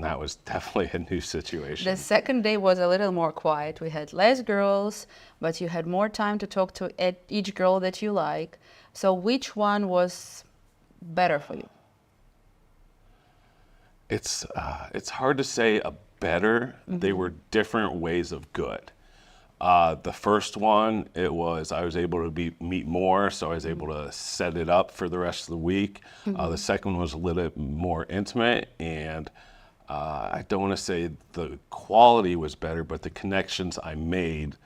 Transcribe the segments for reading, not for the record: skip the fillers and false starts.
and that was definitely a new situation. The second day was a little more quiet. We had less girls, but you had more time to talk to each girl that you like. So which one was better for you? It's hard to say a better. They were different ways of good. The first one, I was able to meet more, so I was able to set it up for the rest of the week. The second one was a little bit more intimate, and I don't want to say the quality was better, but the connections I made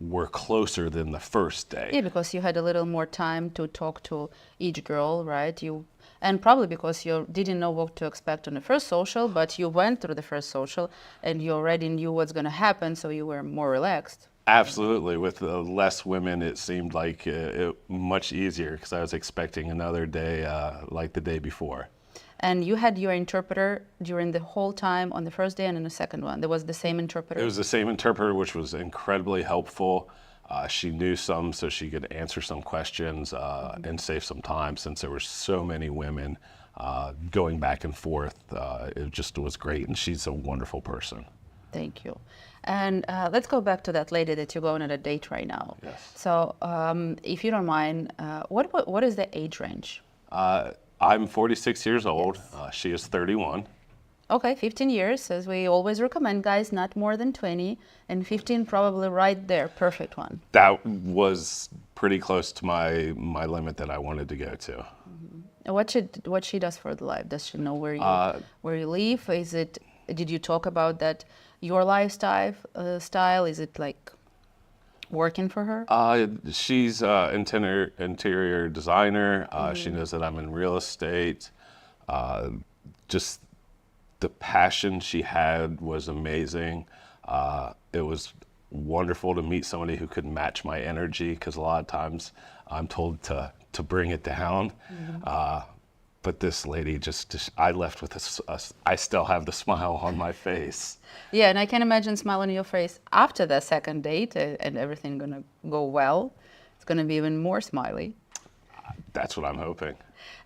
were closer than the first day. Yeah, because you had a little more time to talk to each girl, right? And probably because you didn't know what to expect on the first social, but you went through the first social and you already knew what's going to happen, so you were more relaxed. Absolutely. With less women, it seemed like much easier because I was expecting another day like the day before. And you had your interpreter during the whole time on the first day and on the second one. There was the same interpreter? It was the same interpreter, which was incredibly helpful. She knew some, so she could answer some questions and save some time since there were so many women going back and forth. It just was great, and she's a wonderful person. Thank you. And let's go back to that lady that you're going on a date right now. Yes. So if you don't mind, what is the age range? I'm 46 years old. She is 31. Okay, 15 years, as we always recommend, guys, not more than 20, and 15 probably right there, perfect one. That was pretty close to my limit that I wanted to go to. Mm-hmm. What she does for the life? Does she know where you live? Did you talk about that, your lifestyle style? Is it like working for her? She's interior designer. She knows that I'm in real estate. Just the passion she had was amazing. It was wonderful to meet somebody who could match my energy, because a lot of times I'm told to bring it down. But this lady I left with I still have the smile on my face. Yeah, and I can imagine smile on your face after the second date and everything gonna go well. It's gonna be even more smiley. That's what I'm hoping.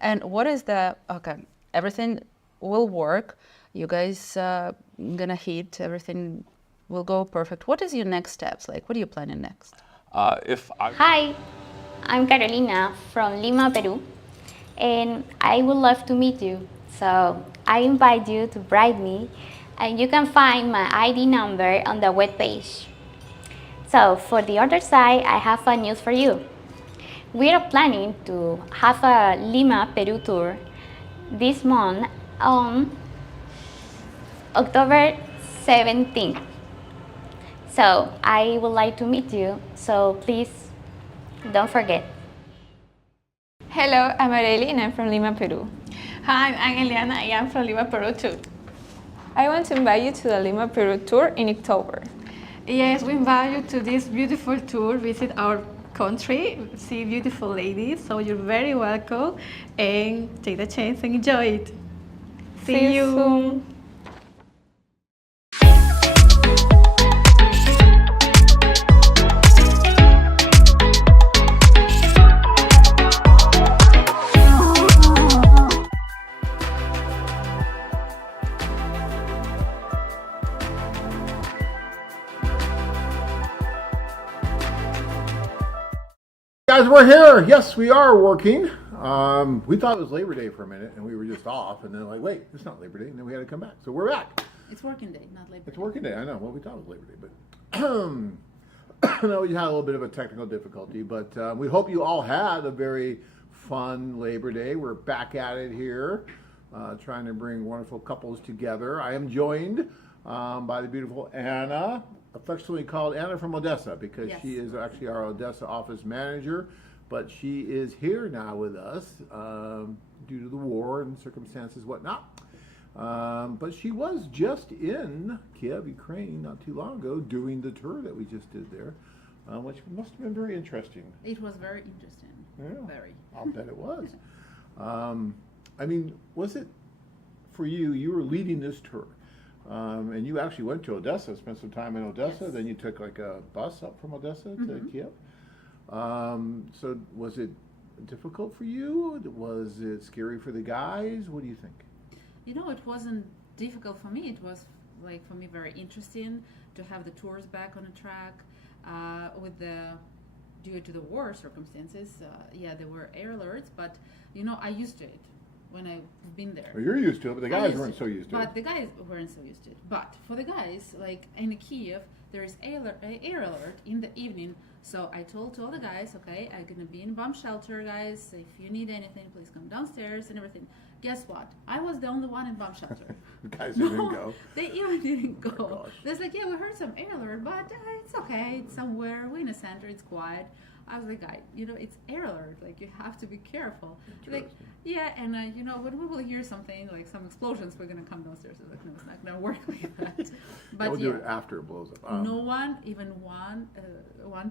And okay, everything will work. You guys gonna hit, everything will go perfect. What is your next steps? Like, what are you planning next? Hi, I'm Carolina from Lima, Peru, and I would love to meet you. So I invite you to write me, and you can find my ID number on the webpage. So for the other side, I have a news for you. We are planning to have a Lima, Peru tour this month on October 17th. So I would like to meet you, so please don't forget. Hello, I'm Areli and I'm from Lima, Peru. Hi, I'm Eliana. I am from Lima, Peru too. I want to invite you to the Lima, Peru tour in October. Yes, we invite you to this beautiful tour, visit our country, see beautiful ladies, so you're very welcome, and take the chance and enjoy it. See you soon. Guys, we're here. Yes, we are working. We thought it was Labor Day for a minute, and we were just off. And then like, wait, it's not Labor Day, and then we had to come back. So we're back. It's working day, not Labor Day. It's working day. I know. Well, we thought it was Labor Day, but no, we had a little bit of a technical difficulty. But we hope you all had a very fun Labor Day. We're back at it here, trying to bring wonderful couples together. I am joined by the beautiful Anna, affectionately called Anna from Odessa, because she is actually our Odessa office manager, but she is here now with us due to the war and circumstances, whatnot. But she was just in Kiev, Ukraine, not too long ago, doing the tour that we just did there, which must have been very interesting. It was very interesting. Yeah, Very. I'll bet it was. I mean, was it for you? You were leading this tour. And you actually went to Odessa, spent some time in Odessa, then you took like a bus up from Odessa to Kiev. So was it difficult for you? Was it scary for the guys? What do you think? You know, it wasn't difficult for me, it was like for me very interesting to have the tours back on the track with the due to the war circumstances. Yeah, there were air alerts, but I used to it when I've been there. Well, you're used to it, but the I guys used weren't to so used to But it. the guys weren't so used to it. But for the guys, like in Kiev, there is air alert in the evening. So I told all the guys, okay, I'm gonna be in bomb shelter, guys. If you need anything, please come downstairs and everything. Guess what? I was the only one in bomb shelter. The guys didn't go. They even didn't go. gosh. They're like, yeah, we heard some air alert, but it's okay. It's somewhere. We're in a center. It's quiet. I was like, guy, it's air alert. Like, you have to be careful. Like, yeah, and when we will hear something like some explosions, we're gonna come downstairs. I was like, no, it's not gonna work like that. But We'll do it after it blows up. no one, even one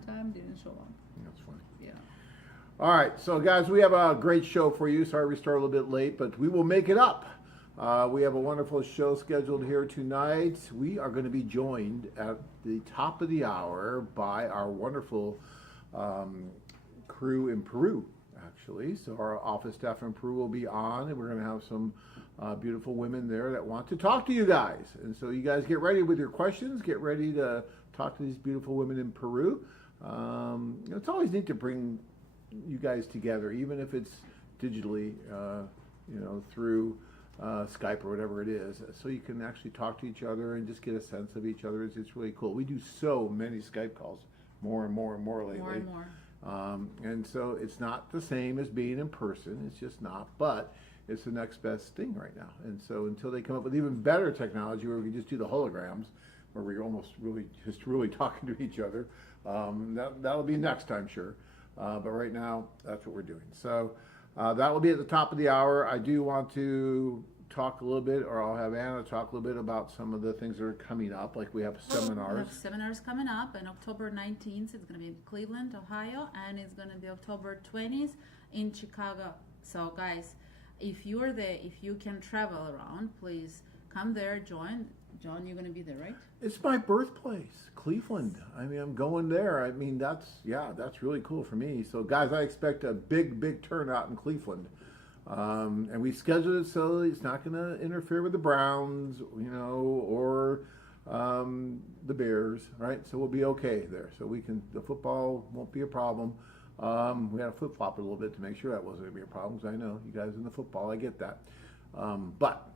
time, didn't show up. That's funny. Yeah. All right, so guys, we have a great show for you. Sorry we started a little bit late, but we will make it up. We have a wonderful show scheduled here tonight. We are going to be joined at the top of the hour by our wonderful crew in Peru, actually. So our office staff in Peru will be on, and we're going to have some beautiful women there that want to talk to you guys. And so you guys get ready with your questions. Get ready to talk to these beautiful women in Peru. It's always neat to bring you guys together, even if it's digitally, through Skype or whatever it is, so you can actually talk to each other and just get a sense of each other. It's really cool. We do so many Skype calls, more and more and more lately. More and more. And so it's not the same as being in person. It's just not, but it's the next best thing right now. And so until they come up with even better technology where we can just do the holograms, where we're almost really talking to each other, that'll be next, I'm sure. But right now, that's what we're doing. So that will be at the top of the hour. I do want to talk a little bit, or I'll have Anna talk a little bit about some of the things that are coming up. Like we have seminars. We have seminars coming up, and October 19th, it's going to be in Cleveland, Ohio, and it's going to be October 20th in Chicago. So guys, if you can travel around, please come there, join. John, you're going to be there, right? It's my birthplace, Cleveland. I mean, I'm going there. I mean, that's really cool for me. So, guys, I expect a big turnout in Cleveland. And we scheduled it so it's not going to interfere with the Browns, or the Bears, right? So we'll be okay there. So the football won't be a problem. We had to flip-flop it a little bit to make sure that wasn't going to be a problem, because I know you guys in the football, I get that. But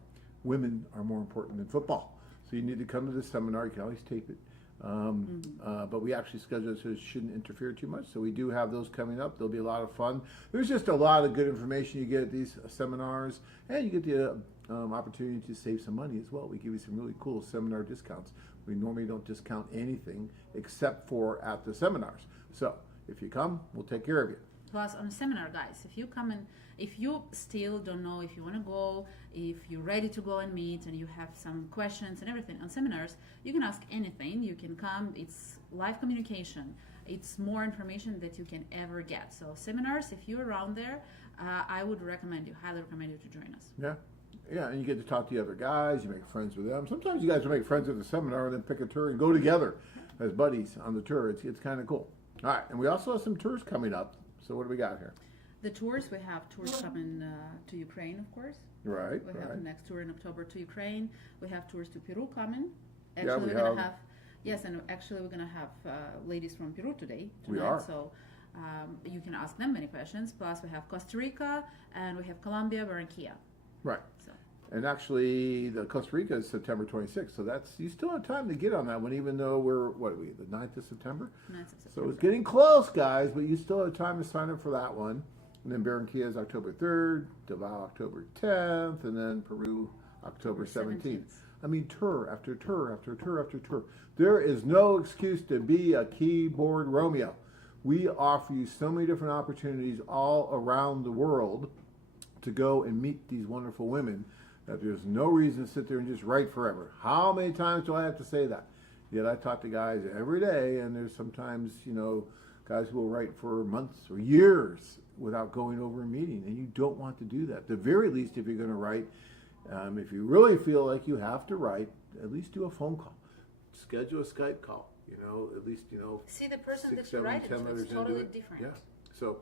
women are more important than football. So you need to come to this seminar. You can always tape it. But we actually scheduled it so it shouldn't interfere too much. So we do have those coming up. There'll be a lot of fun. There's just a lot of good information you get at these seminars. And you get the opportunity to save some money as well. We give you some really cool seminar discounts. We normally don't discount anything except for at the seminars. So if you come, we'll take care of you. Plus, on a seminar, guys, if you come and if you still don't know if you want to go, if you're ready to go and meet and you have some questions and everything on seminars, you can ask anything. You can come. It's live communication. It's more information that you can ever get. So seminars, if you're around there, I would highly recommend you to join us. Yeah, and you get to talk to the other guys. You make friends with them. Sometimes you guys will make friends at the seminar and then pick a tour and go together as buddies on the tour. It's kind of cool. All right, and we also have some tours coming up. So what do we got here? The tours, we have tours coming to Ukraine, of course. Right. We have the next tour in October to Ukraine. We have tours to Peru coming. Actually, we're going to have, and actually we're going to have ladies from Peru tonight. We are. So you can ask them many questions. Plus we have Costa Rica and we have Colombia, Barranquilla. Right. So. And actually, the Costa Rica is September 26th, so you still have time to get on that one, even though we're, the 9th of September? 9th of September. So it's getting close, guys, but you still have time to sign up for that one. And then Barranquilla is October 3rd, Davao October 10th, and then Peru October 17th. I mean, tour after tour after tour after tour. There is no excuse to be a keyboard Romeo. We offer you so many different opportunities all around the world to go and meet these wonderful women that there's no reason to sit there and just write forever. How many times do I have to say that? Yet I talk to guys every day, and there's sometimes, guys who will write for months or years without going over a meeting, and you don't want to do that. At the very least, if you're going to write, if you really feel like you have to write, at least do a phone call. Schedule a Skype call, at least, See the person 6, that you 7, write it 10 to, letters it's into totally it. different. Yeah. So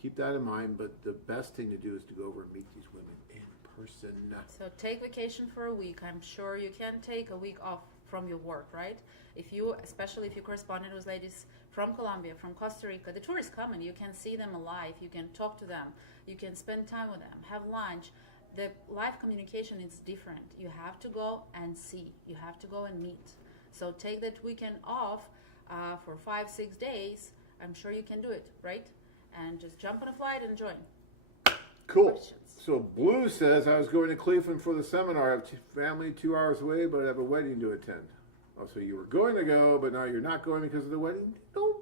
keep that in mind, but the best thing to do is to go over and meet these women in person. person. So take vacation for a week. I'm sure you can take a week off from your work, right? If you, especially if you corresponded with ladies from Colombia, from Costa Rica, the tourists come and you can see them alive. You can talk to them. You can spend time with them, have lunch. The live communication is different. You have to go and see. You have to go and meet. So take that weekend off for 5-6 days. I'm sure you can do it, right? And just jump on a flight and join. Cool. Questions? So Blue says, I was going to Cleveland for the seminar. I have family 2 hours away, but I have a wedding to attend. Oh, so you were going to go, but now you're not going because of the wedding? No.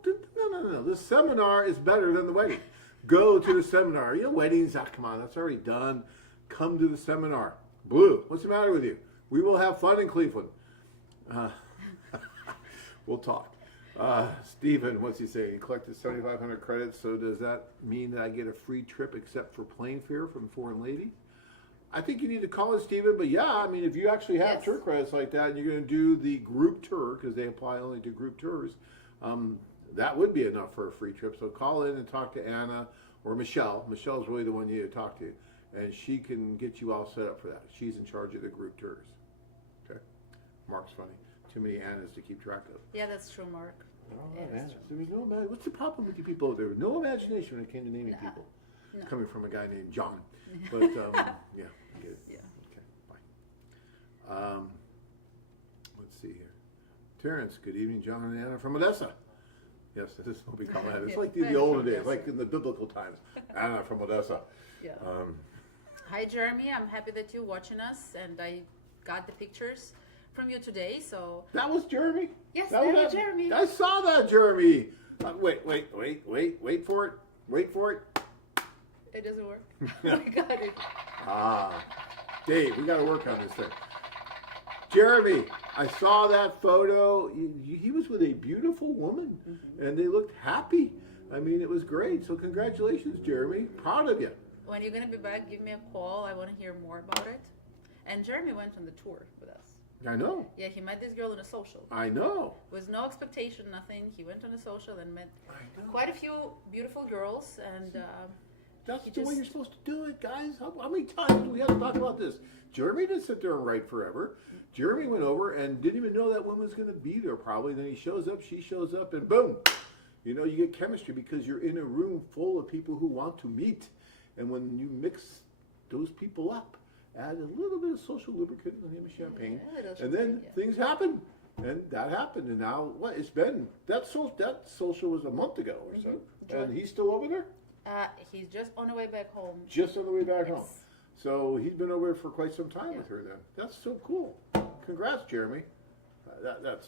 The seminar is better than the wedding. Go to the seminar. Your weddings, come on, that's already done. Come to the seminar. Blue, what's the matter with you? We will have fun in Cleveland. We'll talk. Stephen, what's he saying? He collected 7,500 credits, so does that mean that I get a free trip except for plane fare from foreign lady? I think you need to call it, Stephen, but yeah, I mean, if you actually have Yes. tour credits like that and you're going to do the group tour, because they apply only to group tours, that would be enough for a free trip. So call in and talk to Anna or Michelle. Michelle's really the one you need to talk to, and she can get you all set up for that. She's in charge of the group tours. Okay? Mark's funny. Too many Annas to keep track of. Yeah, that's true, Mark. All Yeah, right, that's Annas. true. There was no what's the problem with you people? There was no imagination when it came to naming people. No. Coming from a guy named John. But, yeah, I get it. Yeah. Okay, fine. Let's see here. Terrence, good evening, John and Anna from Odessa. Yes, this is what we call that. It's Yes, like the very olden from days, like Odessa. in the biblical times. Anna from Odessa. Yeah. Hi, Jeremy. I'm happy that you're watching us, and I got the pictures from you today. So That was Jeremy? Yes, That that was was Jeremy. I saw that, Jeremy. Wait for it. Wait for it. it doesn't work. We got it. Dave, we got to work on this thing. Jeremy, I saw that photo. He was with a beautiful woman, and they looked happy. I mean, it was great. So congratulations, Jeremy. Proud of you. When you're gonna be back, give me a call. I want to hear more about it. And Jeremy went on the tour with us. I know. Yeah, he met this girl on a social. I know. With no expectation, nothing. He went on a social and met quite a few beautiful girls. And That's he the way just- you're supposed to do it, guys. How many times do we have to talk about this? Jeremy didn't sit there and write forever. Jeremy went over and didn't even know that woman was going to be there probably. Then he shows up, she shows up, and boom. You know, you get chemistry because you're in a room full of people who want to meet. And when you mix those people up, add a little bit of social lubricant in the name of champagne, Yeah, a little and then champagne, yeah. things happen. And that happened. And now, what? It's been, that social was a month ago or so. And he's still over there? he's just on the way back home. Just on the way back home. Yes. So he's been over for quite some time with her then. That's so cool. Congrats, Jeremy. That's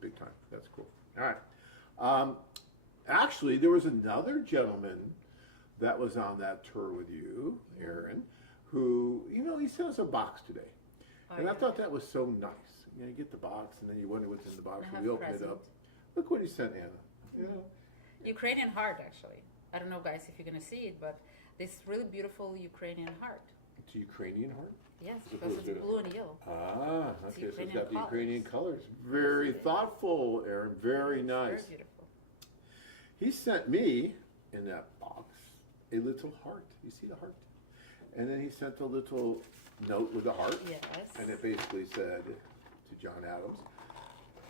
big time. That's cool. All right. Actually, there was another gentleman that was on that tour with you, Aaron, who, you know, he sent us a box today. And I thought that was so nice. You know, you get the box and then you wonder what's in the box I and we have open it present. up. Look what he sent Anna. You know, Ukrainian heart, actually. I don't know, guys, if you're gonna see it, but this really beautiful Ukrainian heart. it's a Ukrainian heart. Yes, As because opposed it's to- blue and yellow. Ah, okay, so it's Ukrainian got the colors. Ukrainian colors. Very thoughtful, Aaron. Very nice. Very beautiful. He sent me in that box a little heart. You see the heart? And then he sent a little note with a heart. Yes. And it basically said to John Adams,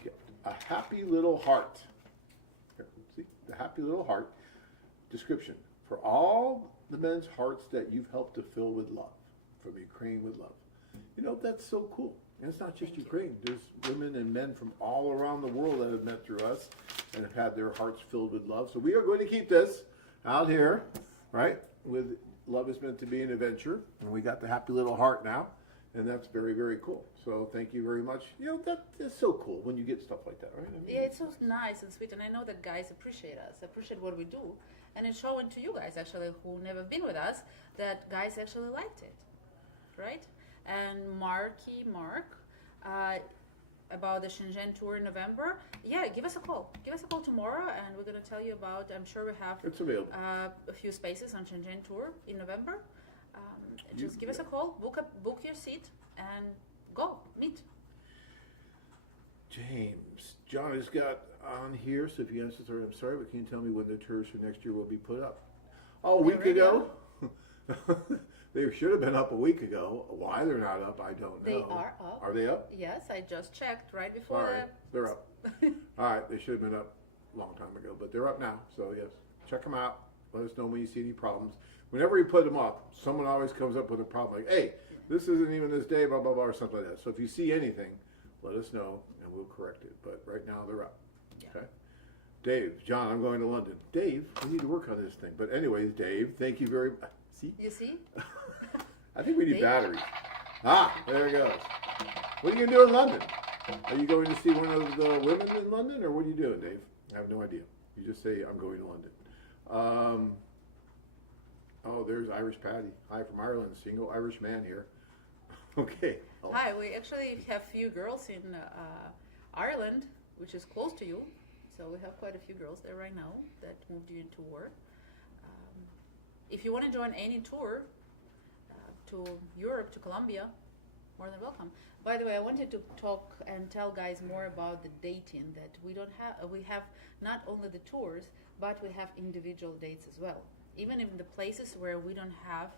"Get a happy little heart." Here, see, the happy little heart. Description: for all the men's hearts that you've helped to fill with love, from Ukraine with love. You know, that's so cool. And it's not just Ukraine. There's women and men from all around the world that have met through us and have had their hearts filled with love. So we are going to keep this out here, right? With love is meant to be an adventure. And we got the happy little heart now. And that's very, very cool. So thank you very much. You know, that is so cool when you get stuff like that, right? I mean, Yeah, it's so nice and sweet, and I know that guys appreciate us, appreciate what we do, and it's showing to you guys actually who never been with us that guys actually liked it, right? And Mark, about the Shenzhen tour in November, yeah, give us a call. Give us a call tomorrow, and we're gonna tell you about. I'm sure we have It's available. a few spaces on Shenzhen tour in November. Just give us a call, book your seat, and go meet. James, John has got on here, so if you answer, I'm sorry, but can you tell me when the tours for next year will be put up? Oh, a week Already ago? They should have been up a week ago. Why they're not up, I don't know. They are up. Are they up? Yes, I just checked right before. Sorry, they're up. All right, they should have been up a long time ago, but they're up now. So yes, check them out. Let us know when you see any problems. Whenever you put them up, someone always comes up with a problem like, hey, this isn't even this day, blah, blah, blah, or something like that. So if you see anything, let us know and we'll correct it. But right now they're up. Okay. Dave, John, I'm going to London. Dave, we need to work on this thing. But anyways, Dave, thank you very much. See? You see? I think we need batteries. Ah, there it goes. What are you going to do in London? Are you going to see one of the women in London, or what are you doing, Dave? I have no idea. You just say, I'm going to London. Oh, there's Irish Patty. Hi from Ireland, single Irish man here. Okay. Oh. Hi, we actually have few girls in Ireland, which is close to you. So we have quite a few girls there right now that moved you into war. If you want to join any tour to Europe, to Colombia, more than welcome. By the way, I wanted to talk and tell guys more about the dating, that we don't have. We have not only the tours, but we have individual dates as well. Even in the places where we don't have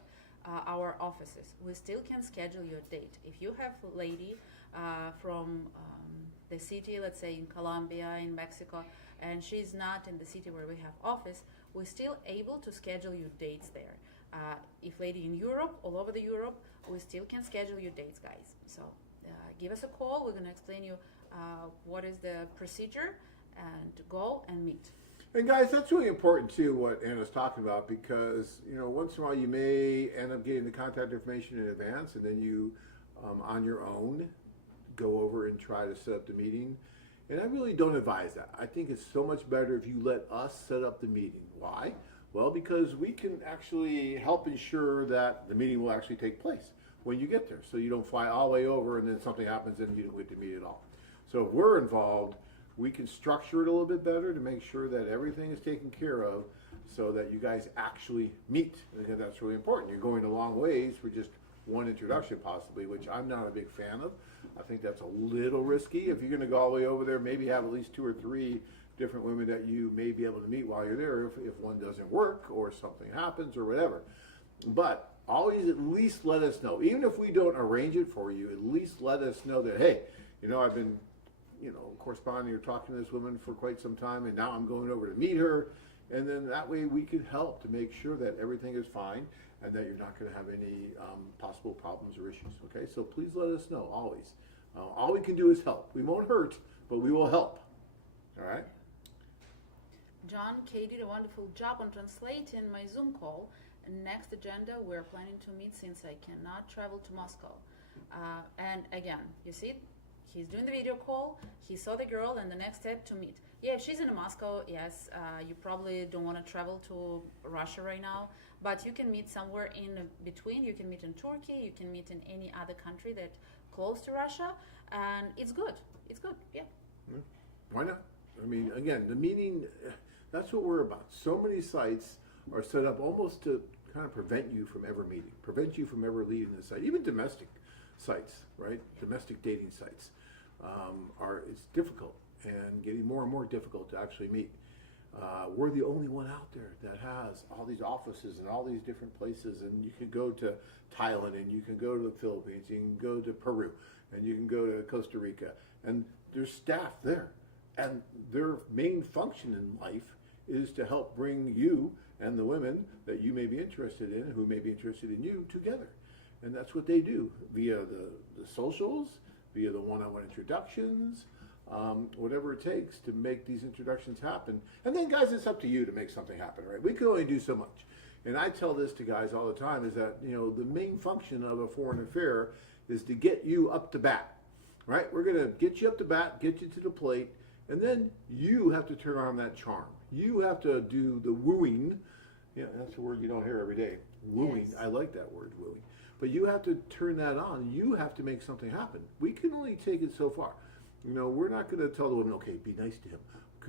our offices, we still can schedule your date. If you have a lady from the city, let's say in Colombia, in Mexico, and she's not in the city where we have office, we're still able to schedule your dates there. If lady in Europe, all over the Europe, we still can schedule your dates, guys. So give us a call. We're going to explain you what is the procedure, and go and meet. And guys, that's really important too, what Anna's talking about, because once in a while you may end up getting the contact information in advance, and then you, on your own, go over and try to set up the meeting. And I really don't advise that. I think it's so much better if you let us set up the meeting. Why? Well, because we can actually help ensure that the meeting will actually take place when you get there, so you don't fly all the way over and then something happens and you don't get to meet at all. So if we're involved, we can structure it a little bit better to make sure that everything is taken care of so that you guys actually meet. Because that's really important. You're going a long ways for just one introduction possibly, which I'm not a big fan of. I think that's a little risky. If you're going to go all the way over there, maybe have at least 2 or 3 different women that you may be able to meet while you're there if one doesn't work or something happens or whatever. But always at least let us know. Even if we don't arrange it for you, at least let us know that, hey, I've been corresponding or talking to this woman for quite some time, and now I'm going over to meet her, and then that way we can help to make sure that everything is fine and that you're not going to have any possible problems or issues. Okay, so please let us know always. All we can do is help. We won't hurt, but we will help. All right. John K did a wonderful job on translating my Zoom call. And next agenda, we're planning to meet since I cannot travel to Moscow. And again, you see, he's doing the video call, he saw the girl, and the next step to meet. Yeah, if she's in Moscow, yes, you probably don't want to travel to Russia right now, but you can meet somewhere in between. You can meet in Turkey, you can meet in any other country that close to Russia, and it's good. It's good, yeah. Why not? I mean, again, the meeting, that's what we're about. So many sites are set up almost to kind of prevent you from ever meeting, prevent you from ever leaving the site. Even domestic sites, right? Domestic dating sites it's difficult and getting more and more difficult to actually meet. We're the only one out there that has all these offices in all these different places, and you can go to Thailand, and you can go to the Philippines, you can go to Peru, and you can go to Costa Rica, and there's staff there, and their main function in life is to help bring you and the women that you may be interested in, who may be interested in you, together. And that's what they do via the socials, via the one-on-one introductions, whatever it takes to make these introductions happen. And then, guys, it's up to you to make something happen, right? We can only do so much. And I tell this to guys all the time, is that, the main function of a foreign affair is to get you up to bat, right? We're going to get you up to bat, get you to the plate, and then you have to turn on that charm. You have to do the wooing. Yeah, that's a word you don't hear every day. Wooing. Yes. I like that word, wooing. But you have to turn that on. You have to make something happen. We can only take it so far. We're not going to tell the woman, okay, be nice to him.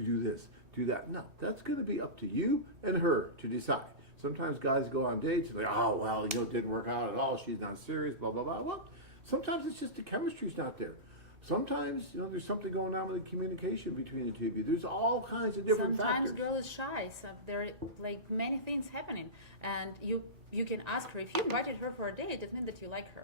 Do this, do that. No, that's going to be up to you and her to decide. Sometimes guys go on dates and like, oh, well, it didn't work out at all. She's not serious, blah, blah, blah. Well, sometimes it's just the chemistry's not there. Sometimes, there's something going on with the communication between the two of you. There's all kinds of different factors. Sometimes girl is shy. So there are many things happening, and you you can ask her, if you invited her for a date, it means that you like her.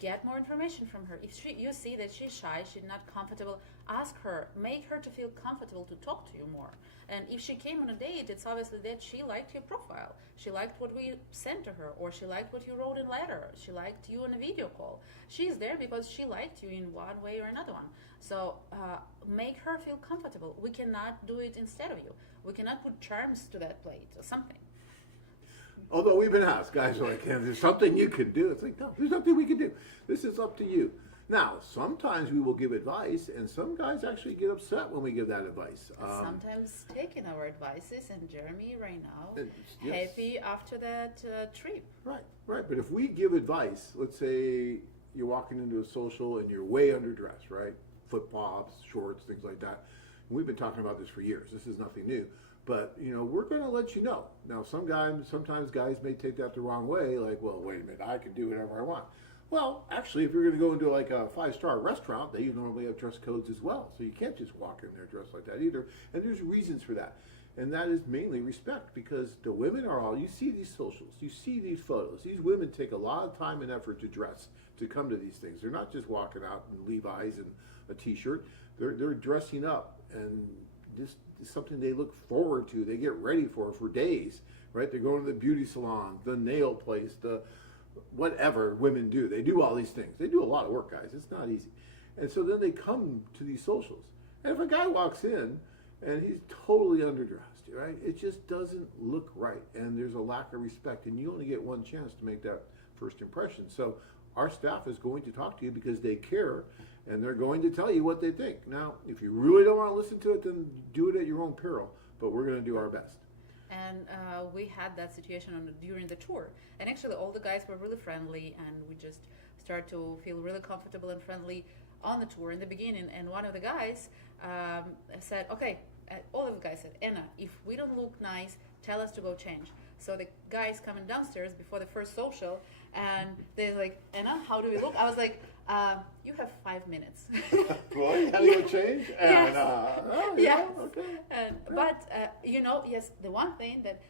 Get more information from her. If you see that she's shy, she's not comfortable, ask her, make her to feel comfortable to talk to you more. And if she came on a date, it's obviously that she liked your profile. She liked what we sent to her, or she liked what you wrote in letter. She liked you on a video call. She's there because she liked you in one way or another one. So make her feel comfortable. We cannot do it instead of you. We cannot put charms to that plate or something. Although we've been asked, guys are like, there's something you can do. It's like, no, there's nothing we can do. This is up to you. Now, sometimes we will give advice, and some guys actually get upset when we give that advice. Sometimes taking our advices, and Jeremy right now yes. happy after that trip. Right. But if we give advice, let's say you're walking into a social and you're way underdressed, right? Flip-flops, shorts, things like that. And we've been talking about this for years. This is nothing new. But, we're going to let you know. Now, sometimes guys may take that the wrong way, like, well, wait a minute, I can do whatever I want. Well, actually, if you're going to go into like a 5-star restaurant, they normally have dress codes as well. So you can't just walk in there dressed like that either. And there's reasons for that. And that is mainly respect, because the women are all, you see these socials, you see these photos. These women take a lot of time and effort to dress, to come to these things. They're not just walking out in Levi's and a t-shirt. They're dressing up, and this is something they look forward to. They get ready for days, right? They're going to the beauty salon, the nail place, the whatever women do. They do all these things. They do a lot of work, guys. It's not easy. And so then they come to these socials. And if a guy walks in and he's totally underdressed, right? It just doesn't look right. And there's a lack of respect. And you only get one chance to make that first impression. So our staff is going to talk to you because they care, and they're going to tell you what they think. Now, if you really don't want to listen to it, then do it at your own peril. But we're going to do our best. And we had that situation during the tour. And actually, all the guys were really friendly, and we just started to feel really comfortable and friendly on the tour in the beginning. And one of the guys said, okay, all of the guys said, Anna, if we don't look nice, tell us to go change. So the guys coming downstairs before the first social, and they're like, Anna, how do we look? I was like, you have 5 minutes. Well, you had to go change? And, yes. Yeah, okay. But, yes, the one thing that,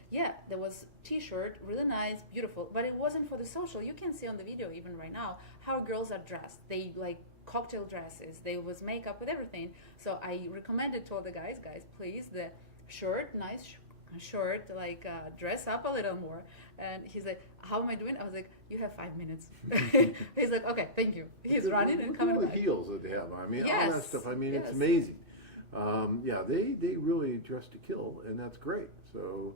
there was t-shirt, really nice, beautiful, but it wasn't for the social. You can see on the video even right now how girls are dressed. They like cocktail dresses. They was makeup with everything. So I recommended to all the guys, please, the shirt, nice shirt, like dress up a little more. And he's like, how am I doing? I was like, you have 5 minutes. He's like, okay, thank you. He's running and coming back. back. The heels that they have. I mean, yes. all that stuff. I mean, yes. It's amazing. They really dress to kill, and that's great. So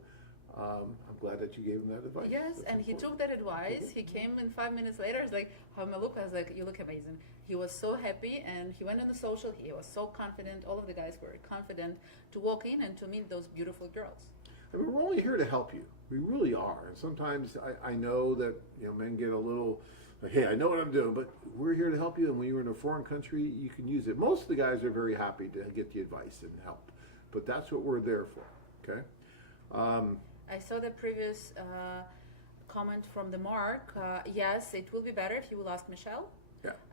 I'm glad that you gave him that advice. Yes, that's and important. he took that advice. He came in 5 minutes later. He's like, how am I look? I was like, you look amazing. He was so happy, and he went on the social. He was so confident. All of the guys were confident to walk in and to meet those beautiful girls. I mean, we're only here to help you. We really are. And sometimes I know that men get a little like, hey, I know what I'm doing, but we're here to help you. And when you're in a foreign country, you can use it. Most of the guys are very happy to get the advice and help. But that's what we're there for, okay? I saw the previous comment from the Mark. Yes, it will be better if you will ask Michelle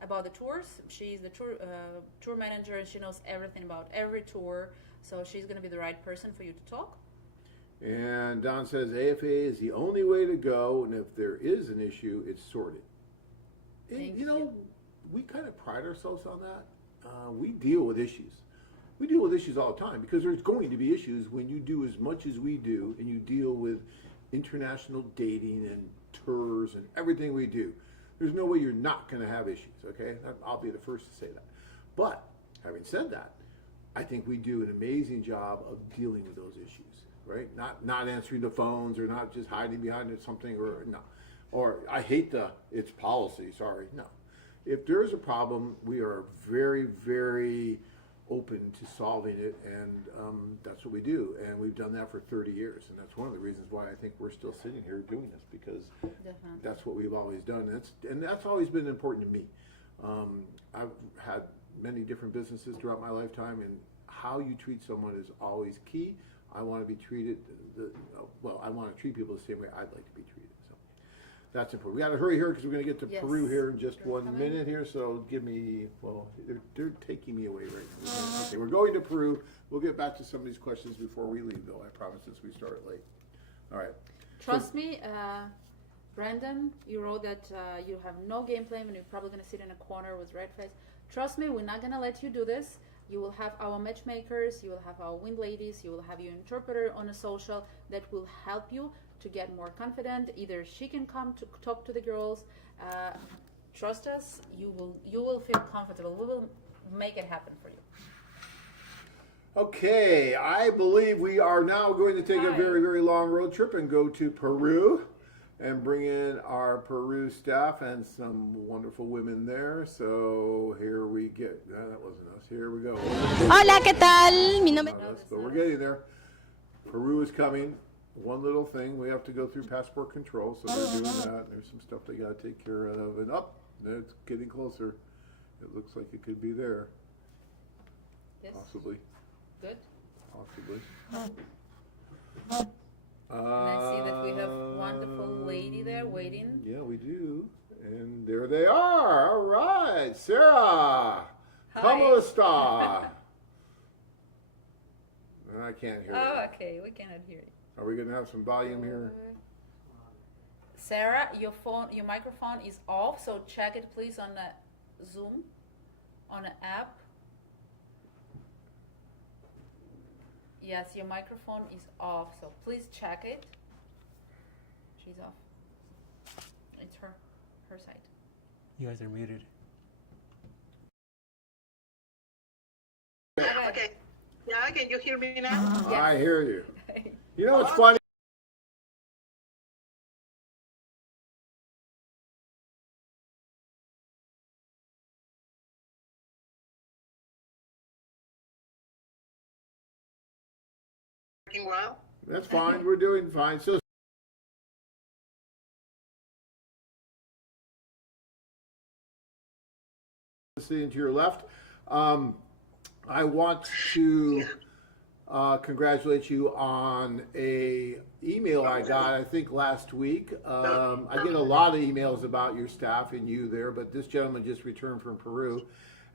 about the tours. She's the tour manager, and she knows everything about every tour. So she's going to be the right person for you to talk. And Don says AFA is the only way to go, and if there is an issue, it's sorted. And, we kind of pride ourselves on that. We deal with issues. We deal with issues all the time because there's going to be issues when you do as much as we do and you deal with international dating and tours and everything we do. There's no way you're not going to have issues, okay? I'll be the first to say that. But having said that, I think we do an amazing job of dealing with those issues, right? Not answering the phones or not just hiding behind something or no. Or I hate it's policy, sorry. No. If there is a problem, we are very, very open to solving it, and that's what we do. And we've done that for 30 years, and that's one of the reasons why I think we're still sitting here doing this, because Definitely. that's what we've always done. And that's always been important to me. I've had many different businesses throughout my lifetime, and how you treat someone is always key. I want to be treated, I want to treat people the same way I'd like to be treated. So that's important. We got to hurry here because we're going to get to Peru here in just 1 minute here. So give me, they're taking me away right now. Okay, we're going to Peru. We'll get back to some of these questions before we leave, though. I promise, since we started late. All right. Trust me, Brandon, you wrote that you have no game plan and you're probably going to sit in a corner with red face. Trust me, we're not going to let you do this. You will have our matchmakers, you will have our wind ladies, you will have your interpreter on a social that will help you to get more confident. Either she can come to talk to the girls. Trust us, you will feel comfortable. We will make it happen for you. Okay, I believe we are now going to take a very, very long road trip and go to Peru and bring in our Peru staff and some wonderful women there. So here we get, that wasn't us, here we go. Hola, ¿qué tal? Mi nombre But we're getting there. Peru is coming. One little thing, we have to go through passport control, so they're doing that. There's some stuff they got to take care of. And it's getting closer. It looks like it could be there. Yes. Possibly. Good. Possibly. And I see that we have a wonderful lady there waiting. Yeah, we do. And there they are. All right. Sarah. ¿Cómo está? I can't hear you. Oh, okay. We cannot hear you. Are we going to have some volume here? Sarah, your microphone is off, so check it please on the Zoom, on the app. Yes, your microphone is off, so please check it. She's off. It's her side. You guys are muted. Okay. Yeah, can you hear me now? Yes. I hear you. You know what's funny? Working well? That's fine. We're doing fine. So sitting to your left, I want to congratulate you on a email I got, I think last week. I get a lot of emails about your staff and you there, but this gentleman just returned from Peru,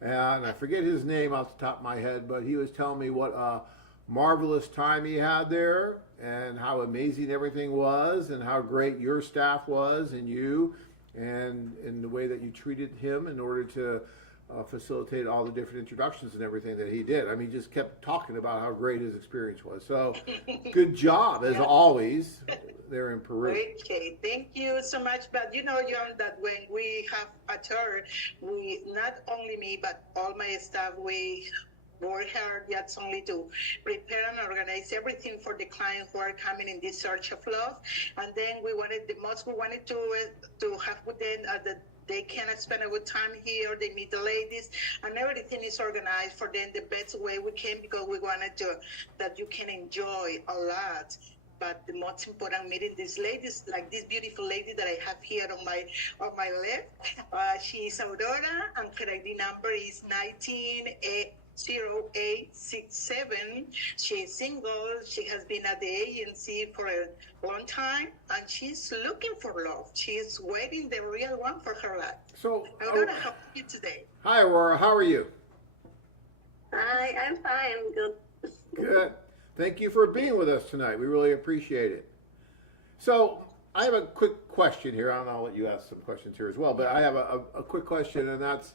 and I forget his name off the top of my head, but he was telling me what a marvelous time he had there and how amazing everything was and how great your staff was and you, and in the way that you treated him in order to facilitate all the different introductions and everything that he did. I mean, he just kept talking about how great his experience was. So good job, as always, there in Peru. Okay, thank you so much. But you know, John, that when we have a tour, we, not only me, but all my staff, we work hard just only to prepare and organize everything for the clients who are coming in this search of love. And then we wanted to have with them that they can spend a good time here, they meet the ladies, and everything is organized for them the best way we can, because we wanted to that you can enjoy a lot. But the most important, meeting these ladies, like this beautiful lady that I have here on my left. She is Aurora, and her ID number is 190867. She is single. She has been at the agency for a long time, and she's looking for love. She is waiting the real one for her life. So, Aurora, how are you today? Hi, Aurora. How are you? Hi, I'm fine. Good. Good. Thank you for being with us tonight. We really appreciate it. So, I have a quick question here. I'll let you ask some questions here as well, but I have a quick question, and that's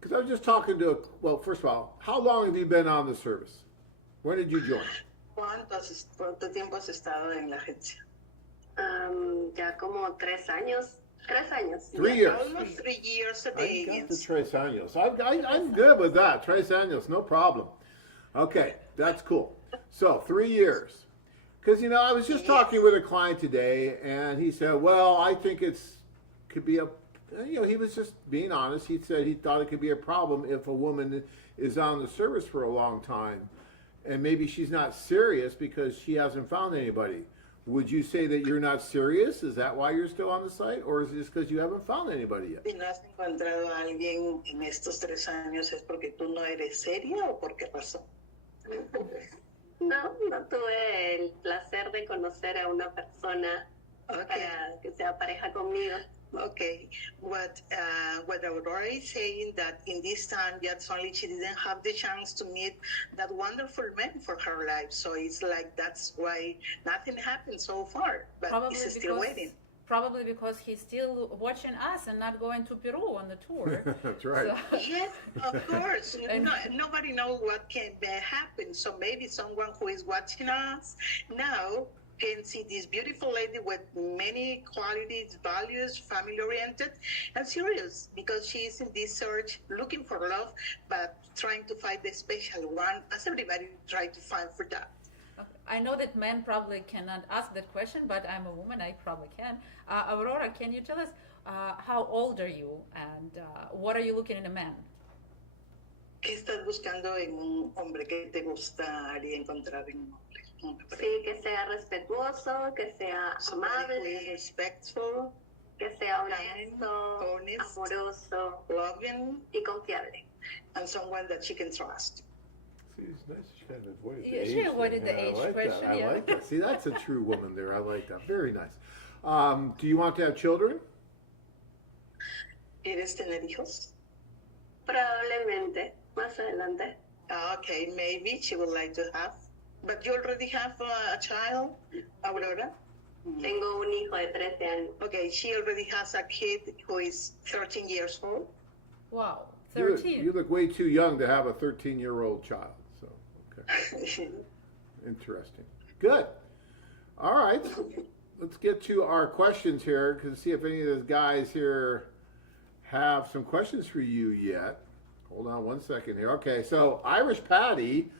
because I was just talking to, well, first of all, how long have you been on the service? When did you join? ¿Cuánto tiempo has estado en la agencia? Ya como 3 años. 3 años. 3 years. Almost 3 years at the I got the agency. 3 años. I'm good with that. 3 años, no problem. Okay, that's cool. So 3 years. Because, you know, I was just talking with a client today, and he said, well, I think could be a, you know, he was just being honest. He said he thought it could be a problem if a woman is on the service for a long time, and maybe she's not serious because she hasn't found anybody. Would you say that you're not serious? Is that why you're still on the site? Or is it just because you haven't found anybody yet? Si no has encontrado a alguien en estos 3 años, ¿es porque tú no eres seria o por qué razón? No, no tuve el placer de conocer a una persona para que sea pareja conmigo. Okay, what Aurora is saying, that in this time, that's only she didn't have the chance to meet that wonderful man for her life. So it's like that's why nothing happened so far, but it's still waiting. probably because he's still watching us and not going to Peru on the tour. That's right. So, Yes, of course. Nobody knows what can happen. So maybe someone who is watching us now can see this beautiful lady with many qualities, values, family-oriented, and serious, because she is in this search, looking for love, but trying to find the special one, as everybody tries to find for that. I know that men probably cannot ask that question, but I'm a woman, I probably can. Aurora, can you tell us how old are you and what are you looking in a man? ¿Qué estás buscando en un hombre? ¿Qué te gustaría encontrar en un hombre? Sí, que sea respetuoso, que sea Somebody who is amable, respectful, que sea kind, honesto, honest, amoroso loving, y confiable. and someone that she can trust. See, it's nice that she kind of avoided the Yeah, age she avoided thing. the age I like question, that. I yeah. like that. See, that's a true woman there. I like that. Very nice. Do you want to have children? ¿Quieres tener hijos? Probablemente, más adelante. Okay, maybe she would like to have. But you already have a child, Aurora? Tengo un hijo de 13 años. Okay, she already has a kid who is 13 years old. Wow, You 13. look way too young to have a 13-year-old child. So, okay. Interesting. Good. All right. Let's get to our questions here, because see if any of those guys here have some questions for you yet. Hold on one second here. Okay, so Irish Patty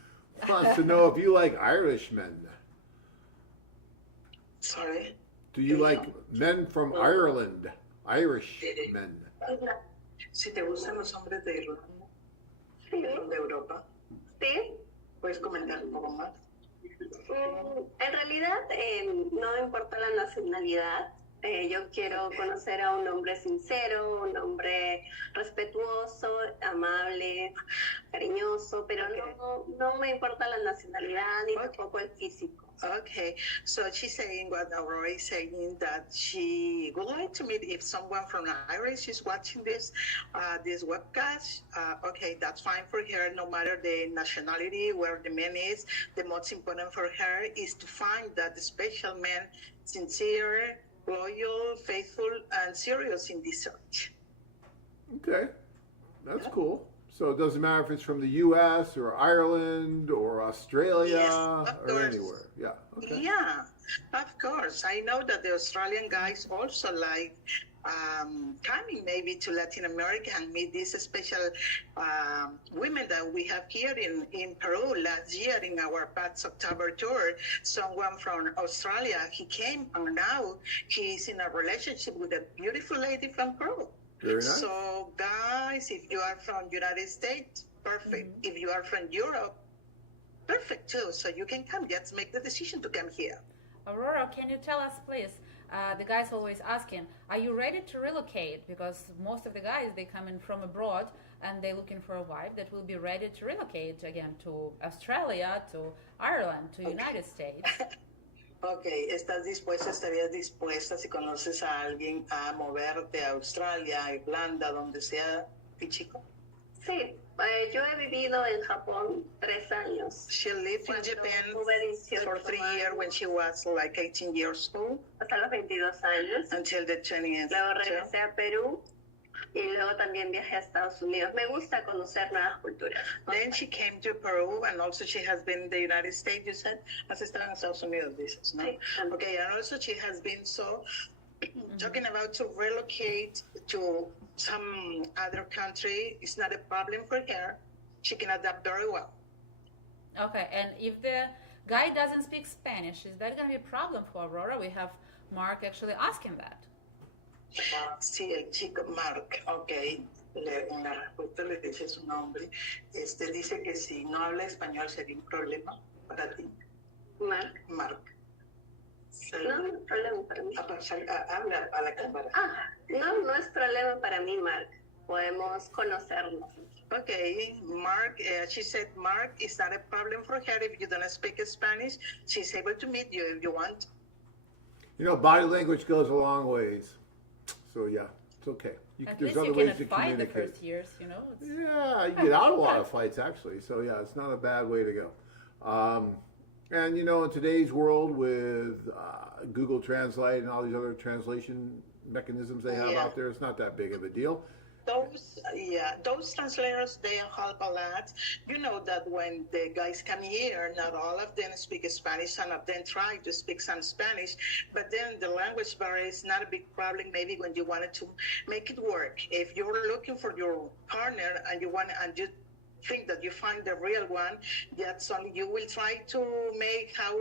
wants to know if you like Irishmen. Sorry? Do you like men from Ireland? Irish men. Si te gustan los hombres de Irlanda, Sí, de Europa, sí. ¿puedes comentar un poco más? En realidad no me importa la nacionalidad. Yo quiero conocer a un hombre sincero, un hombre respetuoso, amable, cariñoso, pero no me importa la nacionalidad ni tampoco el físico. Okay, so she's saying what Aurora is saying, that she would like to meet if someone from Irish is watching this webcast. Okay, that's fine for her, no matter the nationality, where the man is. The most important for her is to find that special man, sincere, loyal, faithful, and serious in this search. Okay, that's cool. So it doesn't matter if it's from the U.S. or Ireland or Australia Yes, of or course. anywhere. Yeah. Okay. Yeah, of course. I know that the Australian guys also like coming maybe to Latin America and meet these special women that we have here in Peru. Last year in our Pats October tour, someone from Australia, he came and now he's in a relationship with a beautiful lady from Peru. Very nice. So guys, if you are from United States, perfect. If you are from Europe, perfect too. So you can come, just make the decision to come here. Aurora, can you tell us, please? The guys always asking, are you ready to relocate? Because most of the guys, they come in from abroad and they're looking for a wife that will be ready to relocate again to Australia, to Ireland, to United States. Okay, estarías dispuesta si conoces a alguien a moverte a Australia, a Irlanda, donde sea, mi chico? Sí, yo he vivido en Japón 3 años. She lived in Japan Tuve for 18 3 years when she was like 18 years old, hasta los 22 años. until the 20th. Luego regresé a Perú y luego también viajé a Estados Unidos. Me gusta conocer nuevas culturas. Then she came to Peru, and also she has been in the United States, you said? Has estado en Estados Unidos, dices, ¿no? Sí. Okay, and also she has been talking about to relocate to some other country. It's not a problem for her. She can adapt very well. Okay, and if the guy doesn't speak Spanish, is that going to be a problem for Aurora? We have Mark actually asking that. Sí, el chico Mark, ok, en la respuesta le dice su nombre. Dice que si no habla español sería un problema para ti. Mark. Mark. No es problema para mí. Habla a la cámara. No es problema para mí, Mark. Podemos conocernos. Okay, Mark, she said Mark is not a problem for her if you don't speak Spanish. She's able to meet you if you want. You know, body language goes a long ways. So yeah, it's okay. At There's least other you ways cannot to fight the communicate. first years, you know. Yeah, you get out a lot of fights actually. So yeah, it's not a bad way to go. And you know, in today's world with Google Translate and all these other translation mechanisms they have out there, it's not that big of a deal. Those translators, they help a lot. You know that when the guys come here, not all of them speak Spanish. Some of them try to speak some Spanish, but then the language barrier is not a big problem. Maybe when you wanted to make it work, if you're looking for your partner and you think that you find the real one, that's only you will try to make how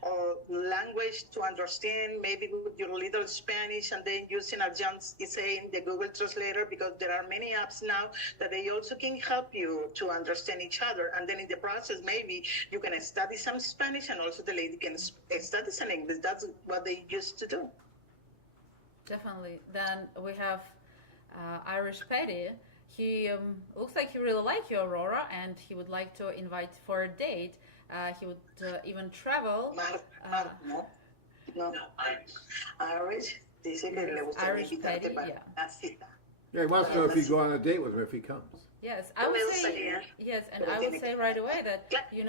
or language to understand, maybe with your little Spanish, and then using, as John is saying, the Google Translator, because there are many apps now that they also can help you to understand each other. And then in the process, maybe you can study some Spanish and also the lady can study some English. That's what they used to do. Definitely. Then we have Irish Patty. He looks like he really likes you, Aurora, and he would like to invite for a date. He would even travel. No. Irish. Irish Patty, yeah. Yeah, he wants to know if you go on a date with him if he comes. Yes, I would say yes, and I would say right away that send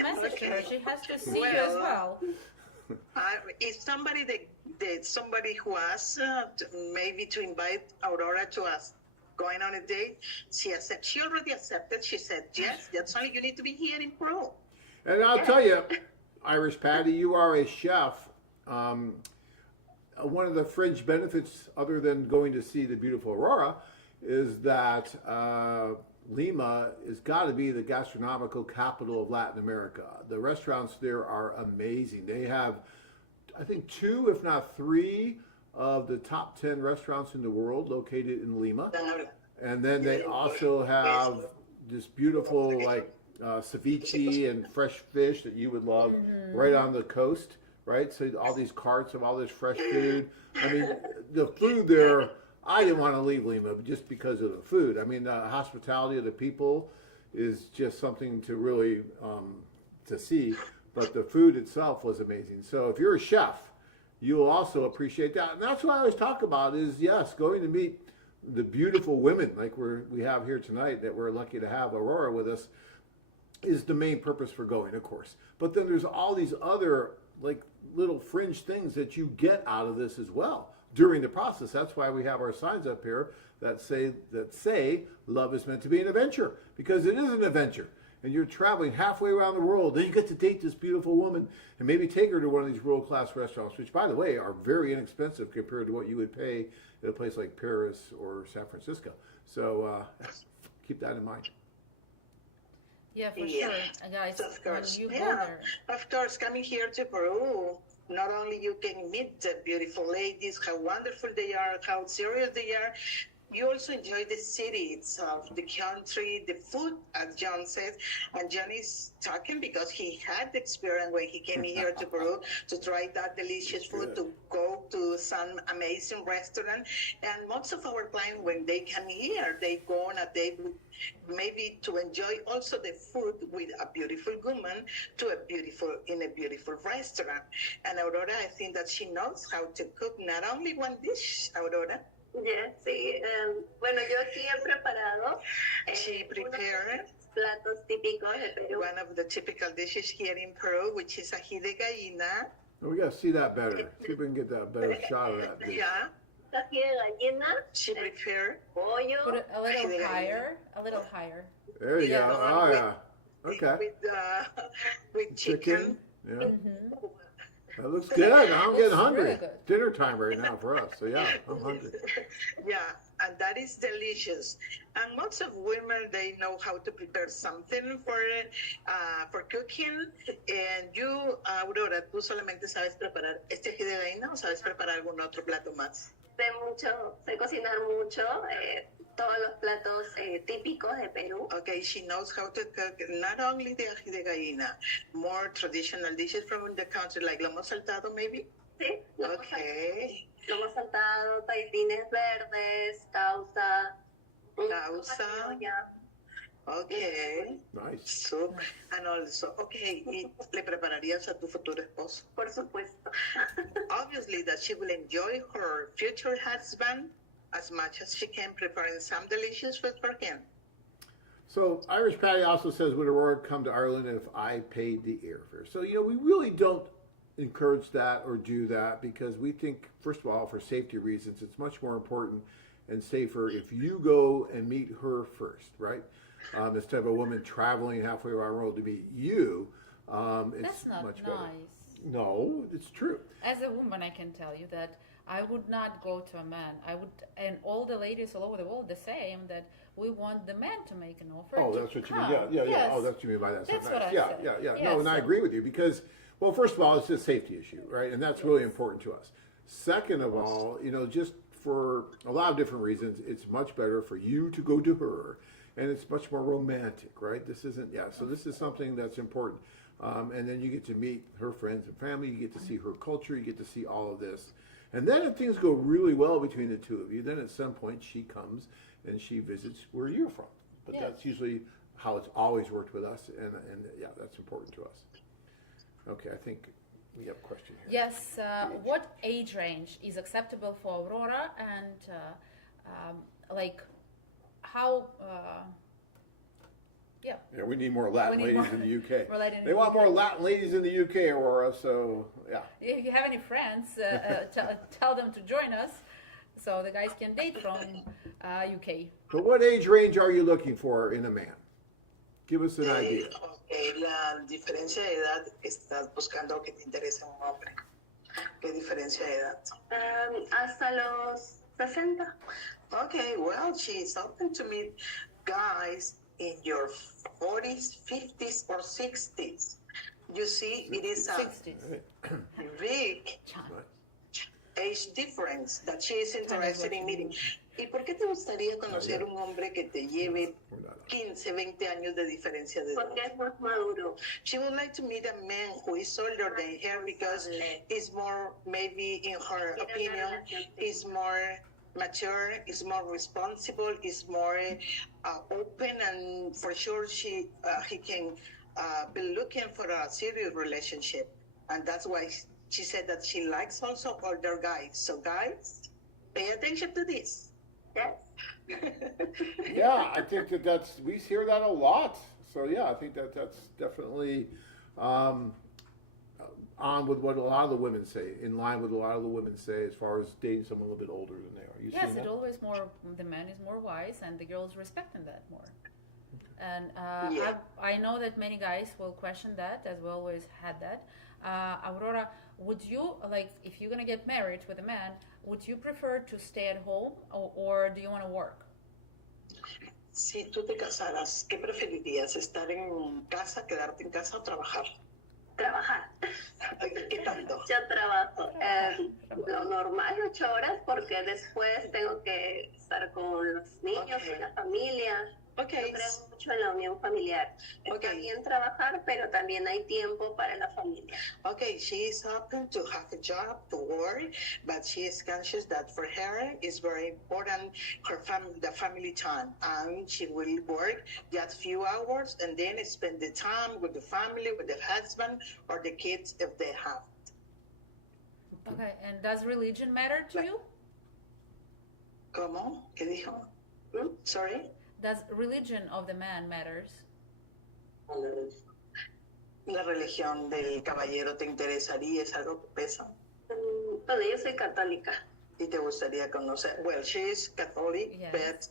a message to her. She has to see you as well. If somebody who asks maybe to invite Aurora to us going on a date, she already accepted. She said yes. That's only you need to be here in Peru. And I'll tell you, Irish Patty, you are a chef. One of the fringe benefits, other than going to see the beautiful Aurora, is that Lima has got to be the gastronomical capital of Latin America. The restaurants there are amazing. They have, I think, 2, if not 3, of the top 10 restaurants in the world located in Lima. And then they also have this beautiful ceviche and fresh fish that you would love right on the coast, right? So all these carts of all this fresh food. I mean, the food there, I didn't want to leave Lima just because of the food. I mean, the hospitality of the people is just something to really to see, but the food itself was amazing. So if you're a chef, you'll also appreciate that. And that's what I always talk about is, yes, going to meet the beautiful women like we have here tonight, that we're lucky to have Aurora with us, is the main purpose for going, of course. But then there's all these other little fringe things that you get out of this as well during the process. That's why we have our signs up here that say love is meant to be an adventure, because it is an adventure. And you're traveling halfway around the world. Then you get to date this beautiful woman and maybe take her to one of these world-class restaurants, which, by the way, are very inexpensive compared to what you would pay at a place like Paris or San Francisco. So keep that in mind. Yeah, for sure. Guys, of course. When you go there. Of course, coming here to Peru, not only you can meet the beautiful ladies, how wonderful they are, how serious they are, you also enjoy the city itself, the country, the food, as John said. And John is talking because he had the experience when he came here to Peru to try that delicious food, to go to some amazing restaurant. And most of our clients, when they come here, they go on a date with, maybe to enjoy also the food with a beautiful woman in a beautiful restaurant. And Aurora, I think that she knows how to cook not only one dish, Aurora. Sí. Bueno, yo aquí he preparado She prepared platos típicos de Perú. one of the typical dishes here in Peru, which is ají de gallina. We got to see that better. See if we can get that better shot of that dish. Yeah. Ají de gallina. She prepared Pollo. Put it a little higher. There you go. Oh, yeah. Okay. with chicken. Yeah. That looks good. I'm getting hungry. Really good. Dinner time right now for us. So yeah, I'm hungry. Yeah, and that is delicious. And lots of women, they know how to prepare something for cooking. And you, Aurora, ¿tú solamente sabes preparar este ají de gallina o sabes preparar algún otro plato más? Sé cocinar mucho, todos los platos típicos de Perú. Okay, she knows how to cook not only the ají de gallina, more traditional dishes from the country, like lomo saltado, maybe? Sí. Okay. Lomo saltado, taitines verdes, causa. Okay. Nice. So, and also, okay, ¿le prepararías a tu futuro esposo? Por supuesto. Obviously that she will enjoy her future husband as much as she can, preparing some delicious food for him. So Irish Patty also says, would Aurora come to Ireland if I paid the airfare? So, we really don't encourage that or do that because we think, first of all, for safety reasons, it's much more important and safer if you go and meet her first, right? Instead of a woman traveling halfway around the world to meet you. That's not much nice. better. No, it's true. As a woman, I can tell you that I would not go to a man. I would, and all the ladies all over the world the same, that we want the man to make an offer. Oh, to that's what you come. mean. Yeah. Yes. Oh, that's what you mean by that. That's Sometimes. what I Yeah, said. yeah. No, and I agree with you because, well, first of all, it's a safety issue, right? And that's really important to us. Second of all, just for a lot of different reasons, it's much better for you to go to her, and it's much more romantic, right? This isn't, so this is something that's important. And then you get to meet her friends and family, you get to see her culture, you get to see all of this. And then if things go really well between the two of you, then at some point she comes and she visits where you're from. But that's usually how it's always worked with us, and that's important to us. Okay, I think we have a question here. Yes, what age range is acceptable for Aurora, and how? Yeah, we need more Latin ladies in the UK. Latin They want more Latin ladies in the UK, Aurora. So If you have any friends, tell them to join us, so the guys can date from UK. But what age range are you looking for in a man? Give us an idea. La diferencia de edad que estás buscando que te interese un hombre. ¿Qué diferencia de edad? Hasta los 60. Okay, well, she's open to meet guys in your 40s, 50s, or 60s. You see, it is a 60s. big age difference that she is interested in meeting. ¿Y por qué te gustaría conocer un hombre que te lleve 15, 20 años de diferencia de edad? Porque es más maduro. She would like to meet a man who is older than her because he's more, maybe in her opinion, is more mature, is more responsible, is more open, and for sure he can be looking for a serious relationship. And that's why she said that she likes also older guys. So guys, pay attention to this. Yes. Yeah, I think we hear that a lot. So I think that's definitely on with what a lot of the women say, in line with a lot of the women say as far as dating someone a little bit older than they are. You Yes, seen that? it always more, the man is more wise and the girl is respecting that more. And I know that many guys will question that, as we always had that. Aurora, would you, if you're going to get married with a man, would you prefer to stay at home or do you want to work? Si tú te casaras, ¿qué preferirías? ¿Estar en casa, quedarte en casa o trabajar? Trabajar. ¿Qué tanto? Yo trabajo lo normal 8 horas porque después tengo que estar con los niños y la familia. Okay. Yo creo mucho en la unión familiar. Está bien trabajar, pero también hay tiempo para la familia. Okay, she is open to have a job, to work, but she is conscious that for her it's very important the family time, and she will work just few hours and then spend the time with the family, with the husband or the kids if they have. Okay, and does religion matter to you? ¿Cómo? ¿Qué dijo? Sorry? Does religion of the man matters? ¿La religión del caballero te interesaría? ¿Es algo que pesa? Bueno, yo soy católica. ¿Y te gustaría conocer? Well, she is Catholic, Yes. but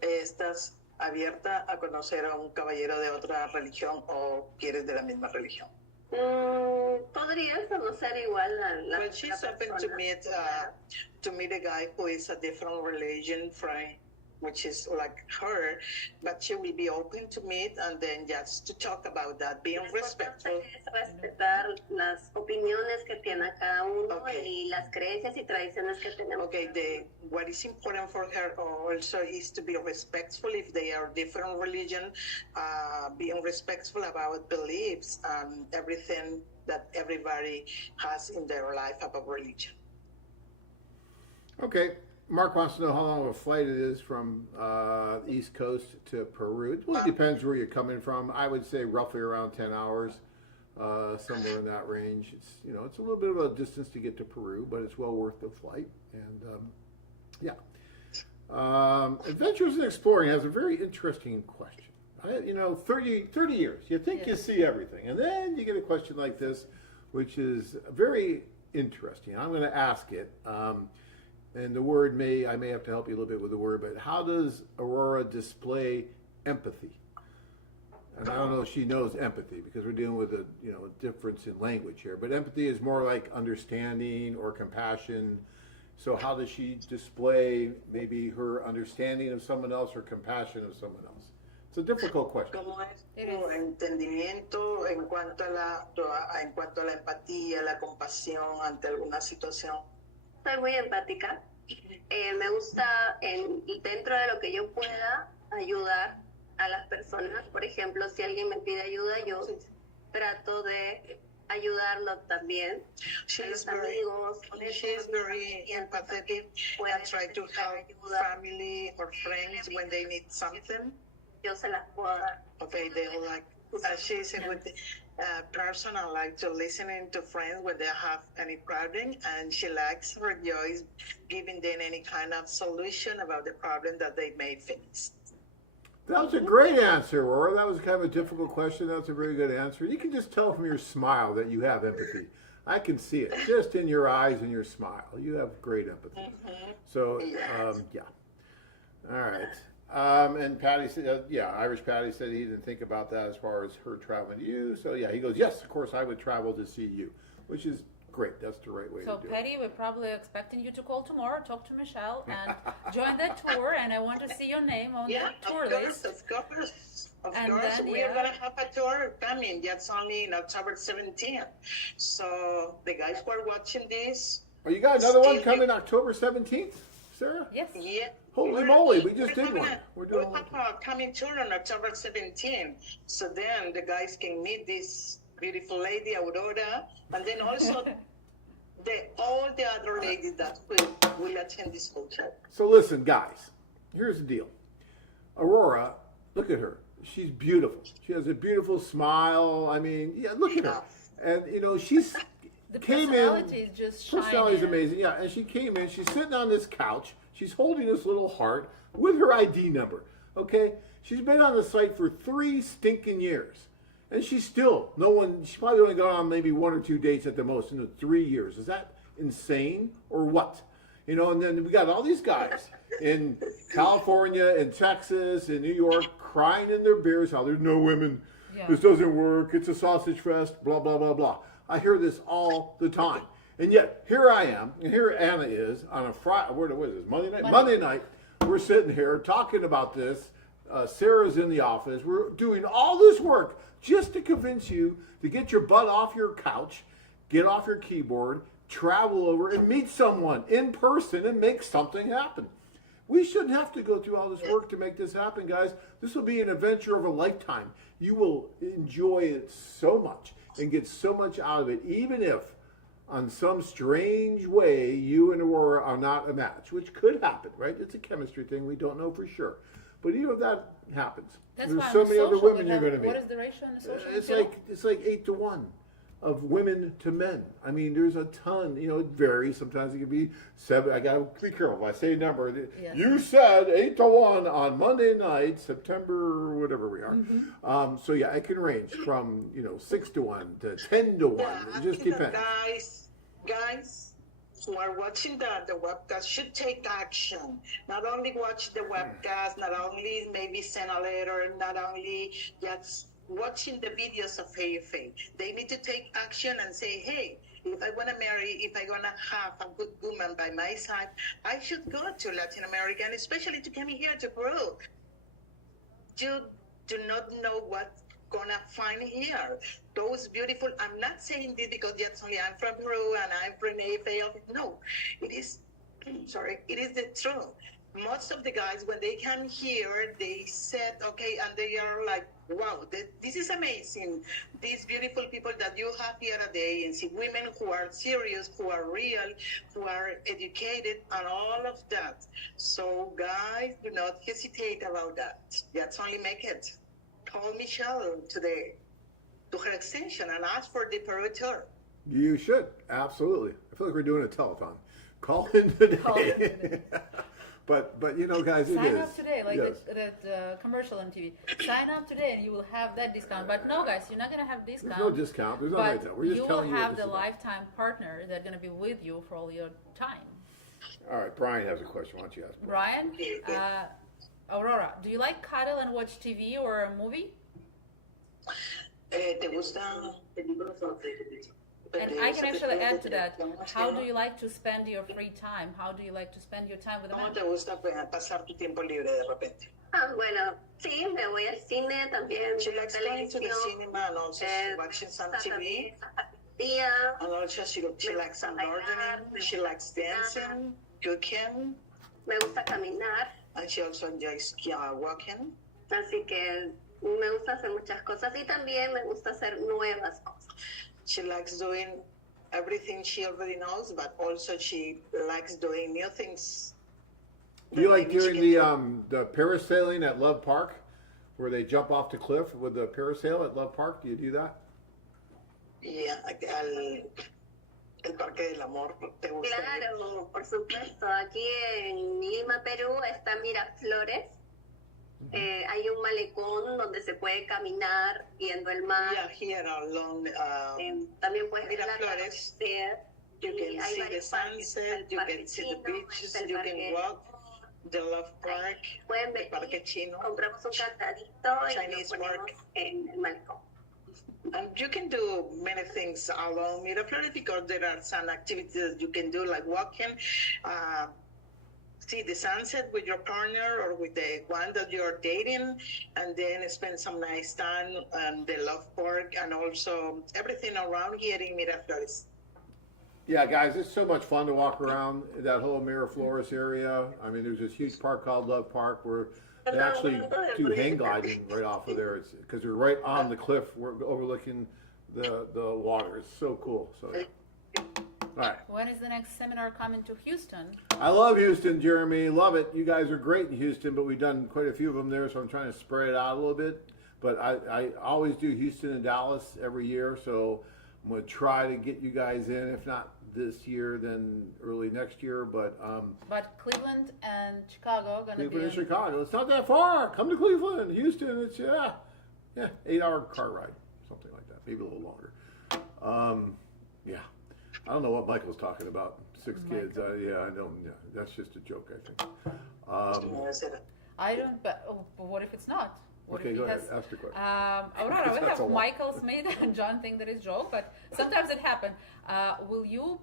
¿estás abierta a conocer a un caballero de otra religión o quieres de la misma religión? Podrías conocer igual la Well, she's open to meet a guy who is a different religion from which is like her, but she will be open to meet and then just to talk about that, being respectful. Respetar las opiniones que tiene cada uno y las creencias y tradiciones que tenemos. Okay, what is important for her also is to be respectful if they are different religion, being respectful about beliefs and everything that everybody has in their life about religion. Okay. Mark wants to know how long of a flight it is from the East Coast to Peru. It really depends where you're coming from. I would say roughly around 10 hours, somewhere in that range. It's it's a little bit of a distance to get to Peru, but it's well worth the flight. And Adventures in Exploring has a very interesting question. 30 years. You think you see everything. And then you get a question like this, which is very interesting. I'm going to ask it. And the word I may have to help you a little bit with the word, but how does Aurora display empathy? And I don't know if she knows empathy because we're dealing with a difference in language here. But empathy is more like understanding or compassion. So how does she display maybe her understanding of someone else or compassion of someone else? It's a difficult question. ¿Cómo es tu entendimiento en cuanto a la empatía, la compasión ante alguna situación? Soy muy empática. Me gusta dentro de lo que yo pueda ayudar a las personas. Por ejemplo, si alguien me pide ayuda, yo trato de ayudarlo también. She's very empathetic and try to help family or friends when they need something. Yo se las puedo dar. Okay, they like, she's a good person. I like to listening to friends when they have any problem, and she likes her joys giving them any kind of solution about the problem that they may face. That was a great answer, Aurora. That was kind of a difficult question. That's a very good answer. You can just tell from your smile that you have empathy. I can see it just in your eyes and your smile. You have great empathy. Mm-hmm. So, yeah. All right. And Patty said, Irish Patty said he didn't think about that as far as her traveling to you. So, yeah, he goes, yes, of course, I would travel to see you, which is great. That's the right way to do it. So, Patty, we're probably expecting you to call tomorrow, talk to Michelle, and join that tour. And I want to see your name on the tour list. Of course. We are going to have a tour coming. That's only in October 17th. So, the guys who are watching this. Oh, you got another one coming October 17th, Sarah? Yes. Yeah. Holy moly, we just did one. We have a coming tour on October 17th. So then the guys can meet this beautiful lady, Aurora, and then also all the other ladies that will attend this whole trip. So listen, guys, here's the deal. Aurora, look at her. She's beautiful. She has a beautiful smile. I mean, look at her. And, she's The came personality in. is just Personality is amazing. Yeah, and she came in. She's sitting on this couch. She's holding this little heart with her ID number. Okay, she's been on the site for 3 stinking years, and she's still she's probably only gone on maybe 1 or 2 dates at the most in the 3 years. Is that insane or what? And then we got all these guys in California, in Texas, in New York, crying in their beers how there's no women. Yeah. This doesn't work. It's a sausage fest. Blah blah blah blah. I hear this all the time. And yet, here I am, and here Anna is on a Friday, what is this, Monday night? Monday night, we're sitting here talking about this. Sarah's in the office. We're doing all this work just to convince you to get your butt off your couch, get off your keyboard, travel over and meet someone in person and make something happen. We shouldn't have to go through all this work to make this happen, guys. This will be an adventure of a lifetime. You will enjoy it so much and get so much out of it, even if on some strange way, you and Aurora are not a match, which could happen, right? It's a chemistry thing. We don't know for sure. But even if that happens, there's so many other women you're going to meet. What is the ratio in the social? It's like 8 to 1 of women to men. I mean, there's a ton. It varies. Sometimes it can be 7. I got to be careful. If I say a number, you said 8 to 1 on Monday night, September, whatever we are. Mm-hmm. So yeah, it can range from 6 to 1 to 10 to 1. It just depends. Guys who are watching the webcast should take action. Not only watch the webcast, not only maybe send a letter, not only just watching the videos of AFA. They need to take action and say, hey, if I want to marry, if I want to have a good woman by my side, I should go to Latin America, and especially to come here to Peru. You do not know what's gonna find here. Those beautiful, I'm not saying this because that's only I'm from Peru and I'm from AFA. No, it is the truth. Most of the guys, when they come here, they said, okay, and they are like, wow, this is amazing. These beautiful people that you have here today, and see women who are serious, who are real, who are educated, and all of that. So, guys, do not hesitate about that. Just only make it. Call Michelle today to her extension and ask for the Peru tour. You should, absolutely. I feel like we're doing a telethon. Call in today. But you know, guys, it Sign is. up today, like Yes. that commercial on TV. Sign up today and you will have that discount. But no, guys, you're not going to have discount. There's no discount. There's no But discount. We're just you will telling you what have this the is about. lifetime partner that's going to be with you for all your time. All right, Brian has a question. Why don't you ask? Brian, Aurora, do you like cuddle and watch TV or a movie? ¿Te gusta? And I can actually add to that. How do you like to spend your free time? How do you like to spend your time with a ¿Cómo man? te gusta pasar tu tiempo libre de repente? Bueno, sí, me voy al cine también. She likes going to the televisión, cinema and also watching some TV. día, And also she likes gardening, she likes dancing, cooking, me gusta caminar, and she also enjoys walking. así que me gusta hacer muchas cosas y también me gusta hacer nuevas cosas. She likes doing everything she already knows, but also she likes doing new things. Do you like Maybe she doing can the parasailing at Love Park, where they jump off the cliff with the parasail at Love Park? Do you do that? Yeah, el Parque del Amor, ¿te gusta? Claro, por supuesto. Aquí en Lima, Perú, está Miraflores. Hay un malecón donde se puede caminar viendo el mar. Yeah, here along También puedes ver el Miraflores. atardecer. You Y can hay see the varios parques. sunset, Está you el can parque see the chino, beaches, está el you parque can walk the Love Park, Pueden el venir, Parque Chino. compramos un cantadito y Chinese lo ponemos park. en el malecón. And you can do many things along Miraflores because there are some activities you can do like walking, see the sunset with your partner or with the one that you're dating, and then spend some nice time on the Love Park and also everything around here in Miraflores. Yeah, guys, it's so much fun to walk around that whole Miraflores area. I mean, there's this huge park called Love Park where they actually do hang gliding right off of there. It's because they're right on the cliff. We're overlooking the water. It's so cool. So, all right. When is the next seminar coming to Houston? I love Houston, Jeremy. Love it. You guys are great in Houston, but we've done quite a few of them there, so I'm trying to spread it out a little bit. But I always do Houston and Dallas every year, so I'm going to try to get you guys in. If not this year, then early next year. But Cleveland and Chicago gonna Cleveland be and Chicago. It's not that far. Come to Cleveland, Houston. It's 8-hour car ride, something like that. Maybe a little longer. Yeah, I don't know what Michael's talking about. 6 kids. Yeah, I know. Yeah, that's just a joke, I think. I don't. But what if it's not? What Okay, if go he ahead. has? Ask the question. Aurora, we That's a have lot. Michael's made and John think that is joke, but sometimes it happens. Will you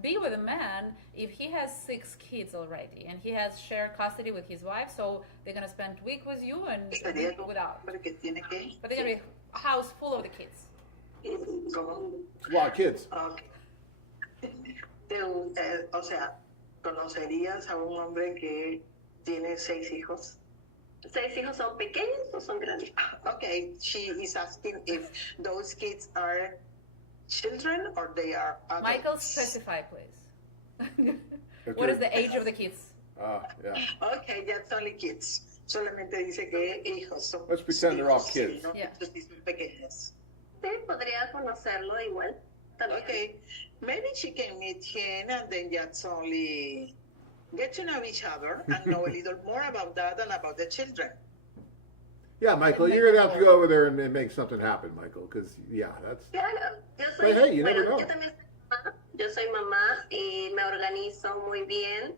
be with a man if he has 6 kids already and he has shared custody with his wife? So they're gonna spend week with you and week without. But they're gonna be a house full of the kids. It's a lot of kids. O sea, ¿conocerías a un hombre que tiene 6 hijos? ¿6 hijos son pequeños o son grandes? Okay, she is asking if those kids are children or they are adults. Michael, specify, please. Okay. What is the age of the kids? Yeah. Okay, that's only kids. Solamente dice que hijos son. Let's pretend they're all hijos, kids. ¿no? Yeah. Entonces dicen pequeños. Sí, podría conocerlo igual. También. Okay, maybe she can meet him and then just only get to know each other and know a little more about that and about the children. Yeah, Michael, you're going to have to go over there and make something happen, Michael, because, yeah, that's... Claro, yo soy, But hey, you never know. yo también soy mamá y me organizo muy bien.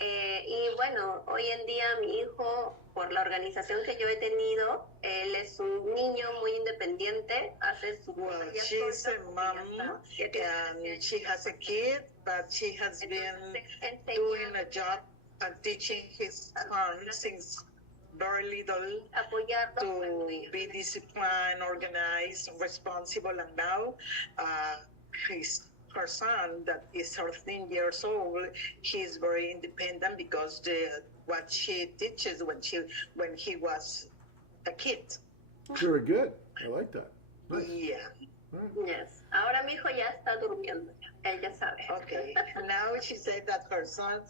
Y bueno, hoy en día mi hijo, por la organización que yo he tenido, él es un niño muy independiente, hace su Well, cosa ya she's sola, a mom and she has a kid, but she has been doing a job and teaching his son since very little to be disciplined, organized, responsible, and now her son, that is 13 years old, he's very independent because what she teaches when he was a kid. Very good. I like that. Nice. Yeah. Yes. Ahora mi hijo ya está durmiendo, él ya sabe. Okay. Now she said that her son,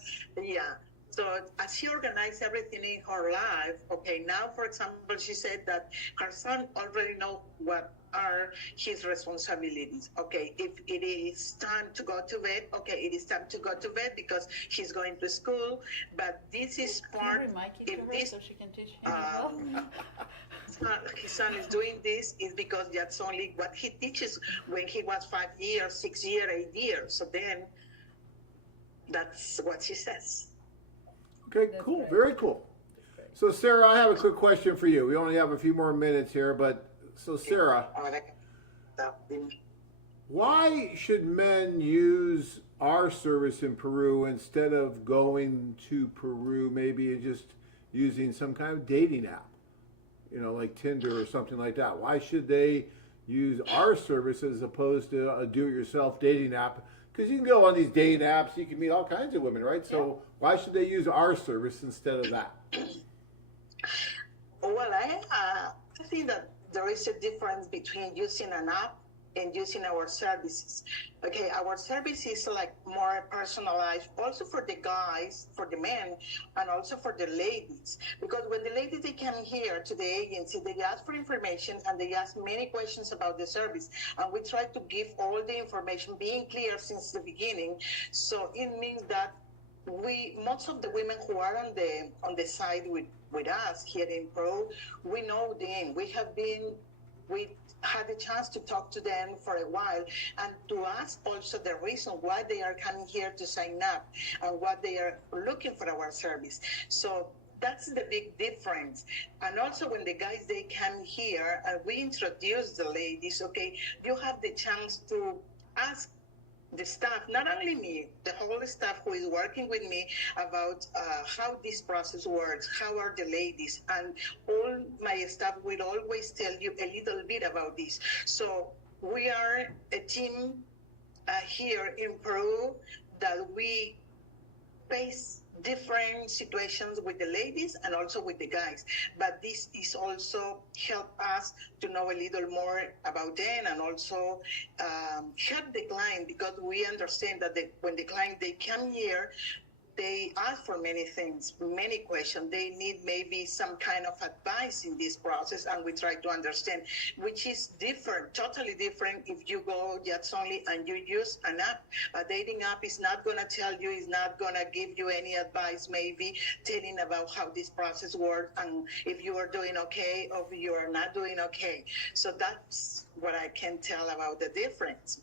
yeah. So as she organized everything in her life, okay, now, for example, she said that her son already know what are his responsibilities. Okay, if it is time to go to bed, okay, it is time to go to bed because he's going to school. But this is part, if this, so she can teach him as well? his son is doing this is because that's only what he teaches when he was 5 years, 6 years, 8 years. So then that's what she says. Okay, cool. Very cool. So, Sarah, I have a quick question for you. We only have a few more minutes here, but so, Sarah, why should men use our service in Peru instead of going to Peru, maybe just using some kind of dating app, you know, like Tinder or something like that? Why should they use our service as opposed to a do-it-yourself dating app? Because you can go on these dating apps, you can meet all kinds of women, right? So why should they use our service instead of that? Well, I think that there is a difference between using an app and using our services. Okay, our service is like more personalized also for the guys, for the men, and also for the ladies. Because when the ladies, they come here to the agency, they ask for information and they ask many questions about the service. And we try to give all the information, being clear since the beginning. So it means that most of the women who are on the side with us here in Peru, we know them. We had a chance to talk to them for a while and to ask also the reason why they are coming here to sign up and what they are looking for our service. So that's the big difference. And also when the guys, they come here and we introduce the ladies, okay, you have the chance to ask the staff, not only me, the whole staff who is working with me about how this process works, how are the ladies, and all my staff will always tell you a little bit about this. So we are a team here in Peru that we face different situations with the ladies and also with the guys, but this is also help us to know a little more about them and also help the client, because we understand that when the client, they come here, they ask for many things, many questions. They need maybe some kind of advice in this process, and we try to understand, which is different, totally different if you go just only and you use an app. A dating app is not going to tell you, is not going to give you any advice, maybe telling about how this process works and if you are doing okay or if you are not doing okay. So that's what I can tell about the difference.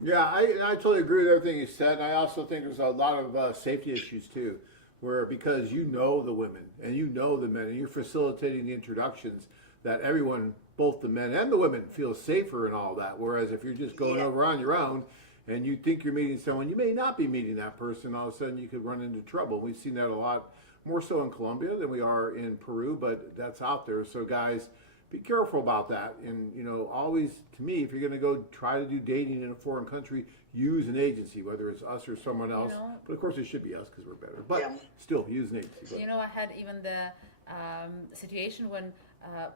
Yeah, I totally agree with everything you said. I also think there's a lot of safety issues too, where because you know the women and you know the men and you're facilitating the introductions, that everyone, both the men and the women, feel safer and all that. Whereas if you're just going over on your own and you think you're meeting someone, you may not be meeting that person. All of a sudden you could run into trouble. We've seen that a lot more so in Colombia than we are in Peru, but that's out there. So guys, be careful about that. And, you know, always, to me, if you're going to go try to do dating in a foreign country, use an agency, whether it's us or someone else. But of course, it should be us because we're better. But still, use an agency. You know, I had even the situation when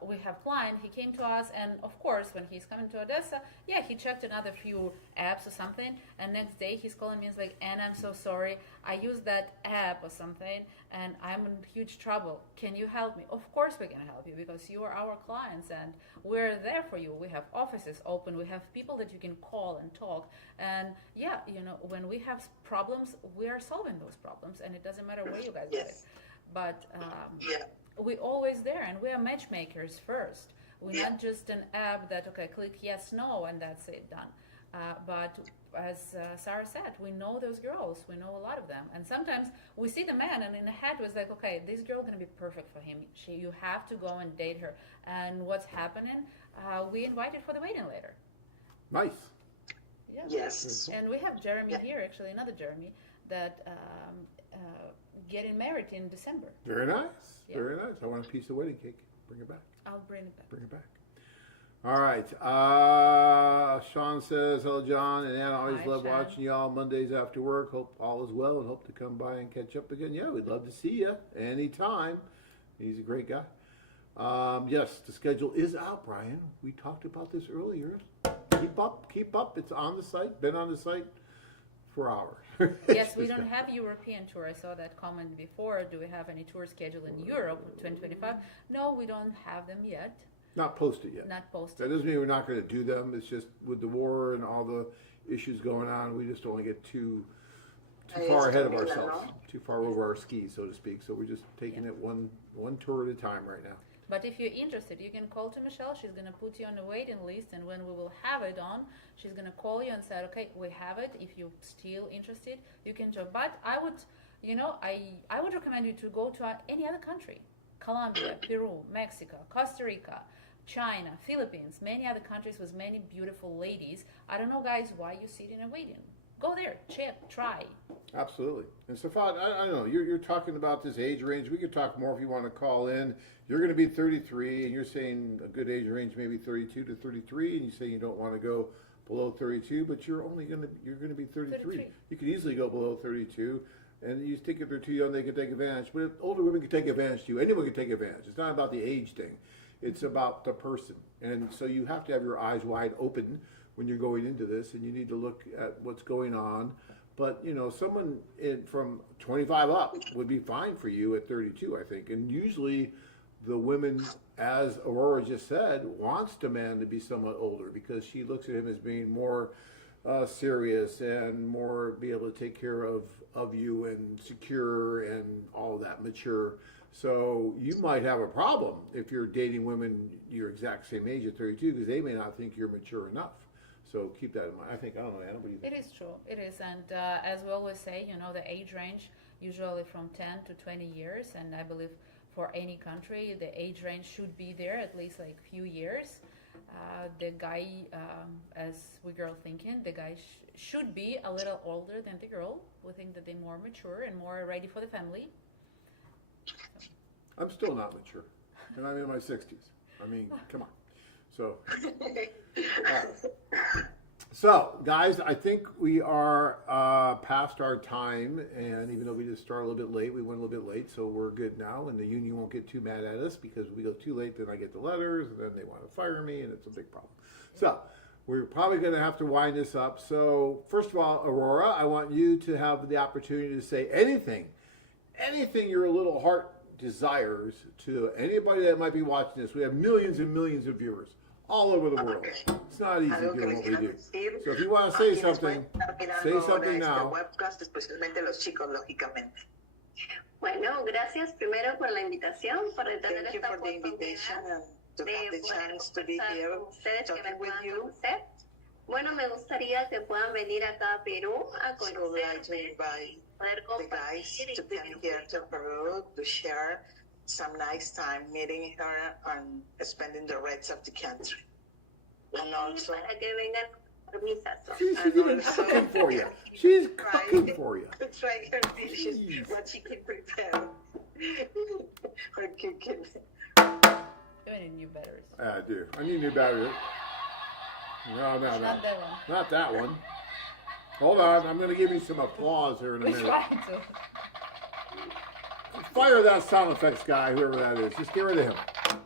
we have client, he came to us, and of course, when he's coming to Odessa, he checked another few apps or something, and next day he's calling me and is like, Anna, I'm so sorry, I used that app or something, and I'm in huge trouble. Can you help me? Of course we're gonna help you, because you are our clients, and we're there for you. We have offices open, we have people that you can call and talk, and you know, when we have problems, we are solving those problems, and it doesn't matter where you guys live. But we're always there, and we are matchmakers first. We're not just an app that, okay, click yes, no, and that's it, done. But as Sarah said, we know those girls. We know a lot of them. And sometimes we see the man, and in the head was like, okay, this girl going to be perfect for him. You have to go and date her. And what's happening? We invited for the wedding later. Nice. Yes. And we have Jeremy here, actually, another Jeremy, that getting married in December. Very nice. Very nice. I want a piece of wedding cake. Bring it back. I'll bring it back. Bring it back. All right. Sean says, hello, John and Anna. Always love watching y'all Mondays after work. Hope all is well and hope to come by and catch up again. Yeah, we'd love to see you anytime. He's a great guy. Yes, the schedule is out, Brian. We talked about this earlier. Keep up. It's on the site. Been on the site 4 hours. Yes, we don't have European tour. I saw that comment before. Do we have any tour scheduled in Europe 2025? No, we don't have them yet. Not posted yet. Not posted. That doesn't mean we're not going to do them. It's just with the war and all the issues going on, we just don't want to get too far ahead of ourselves, too far over our skis, so to speak. So we're just taking it one tour at a time right now. But if you're interested, you can call to Michelle. She's going to put you on the waiting list, and when we will have it on, she's going to call you and say, okay, we have it. If you're still interested, you can join. But I would, I would recommend you to go to any other country. Colombia, Peru, Mexico, Costa Rica, China, Philippines, many other countries with many beautiful ladies. I don't know, guys, why you sitting and waiting. Go there, check, try. Absolutely. And Safad, I don't know, you're talking about this age range. We could talk more if you want to call in. You're going to be 33, and you're saying a good age range maybe 32 to 33, and you say you don't want to go below 32, but you're going to be 33. You could easily go below 32, and you think if they're too young, they can take advantage. But if older women can take advantage too, anyone can take advantage. It's not about the age thing. It's about the person. And so you have to have your eyes wide open when you're going into this, and you need to look at what's going on. But, someone from 25 up would be fine for you at 32, I think. And usually the women, as Aurora just said, wants the man to be somewhat older because she looks at him as being more serious and more be able to take care of you and secure and all that, mature. So you might have a problem if you're dating women your exact same age at 32 because they may not think you're mature enough. So keep that in mind. I don't know, Anna, what do you think? It is true. It is. And as we always say, the age range usually from 10 to 20 years. And I believe for any country, the age range should be there at least like few years. The guy, as we girl thinking, the guy should be a little older than the girl. We think that they're more mature and more ready for the family. I'm still not mature, and I'm in my 60s. I mean, come on. So, guys, I think we are past our time, and even though we just started a little bit late, we went a little bit late, so we're good now, and the union won't get too mad at us because we go too late, then I get the letters, and then they want to fire me, and it's a big problem. So, we're probably going to have to wind this up. So, first of all, Aurora, I want you to have the opportunity to say anything your little heart desires to anybody that might be watching this. We have millions and millions of viewers all over the world. It's not easy doing what we do. So if you want to say something now. Bueno, gracias primero por la invitación, por tener esta oportunidad de poder conversar con ustedes, que me puedan conocer. Bueno, me gustaría que puedan venir acá a Perú a conocerme, poder compartir y come here to Peru to share some nice time meeting her and spending the rest of the country. And also, para que vengan por permisazo. She's even cooking for you. She's cooking for you. try her dishes, what she can prepare. Her cooking. You need new batteries. I do. I need new batteries. No. Not that one. Not that one. Hold on. I'm going to give you some applause here in a We're minute. trying to. Fire that sound effects guy, whoever that is. Just get rid of him.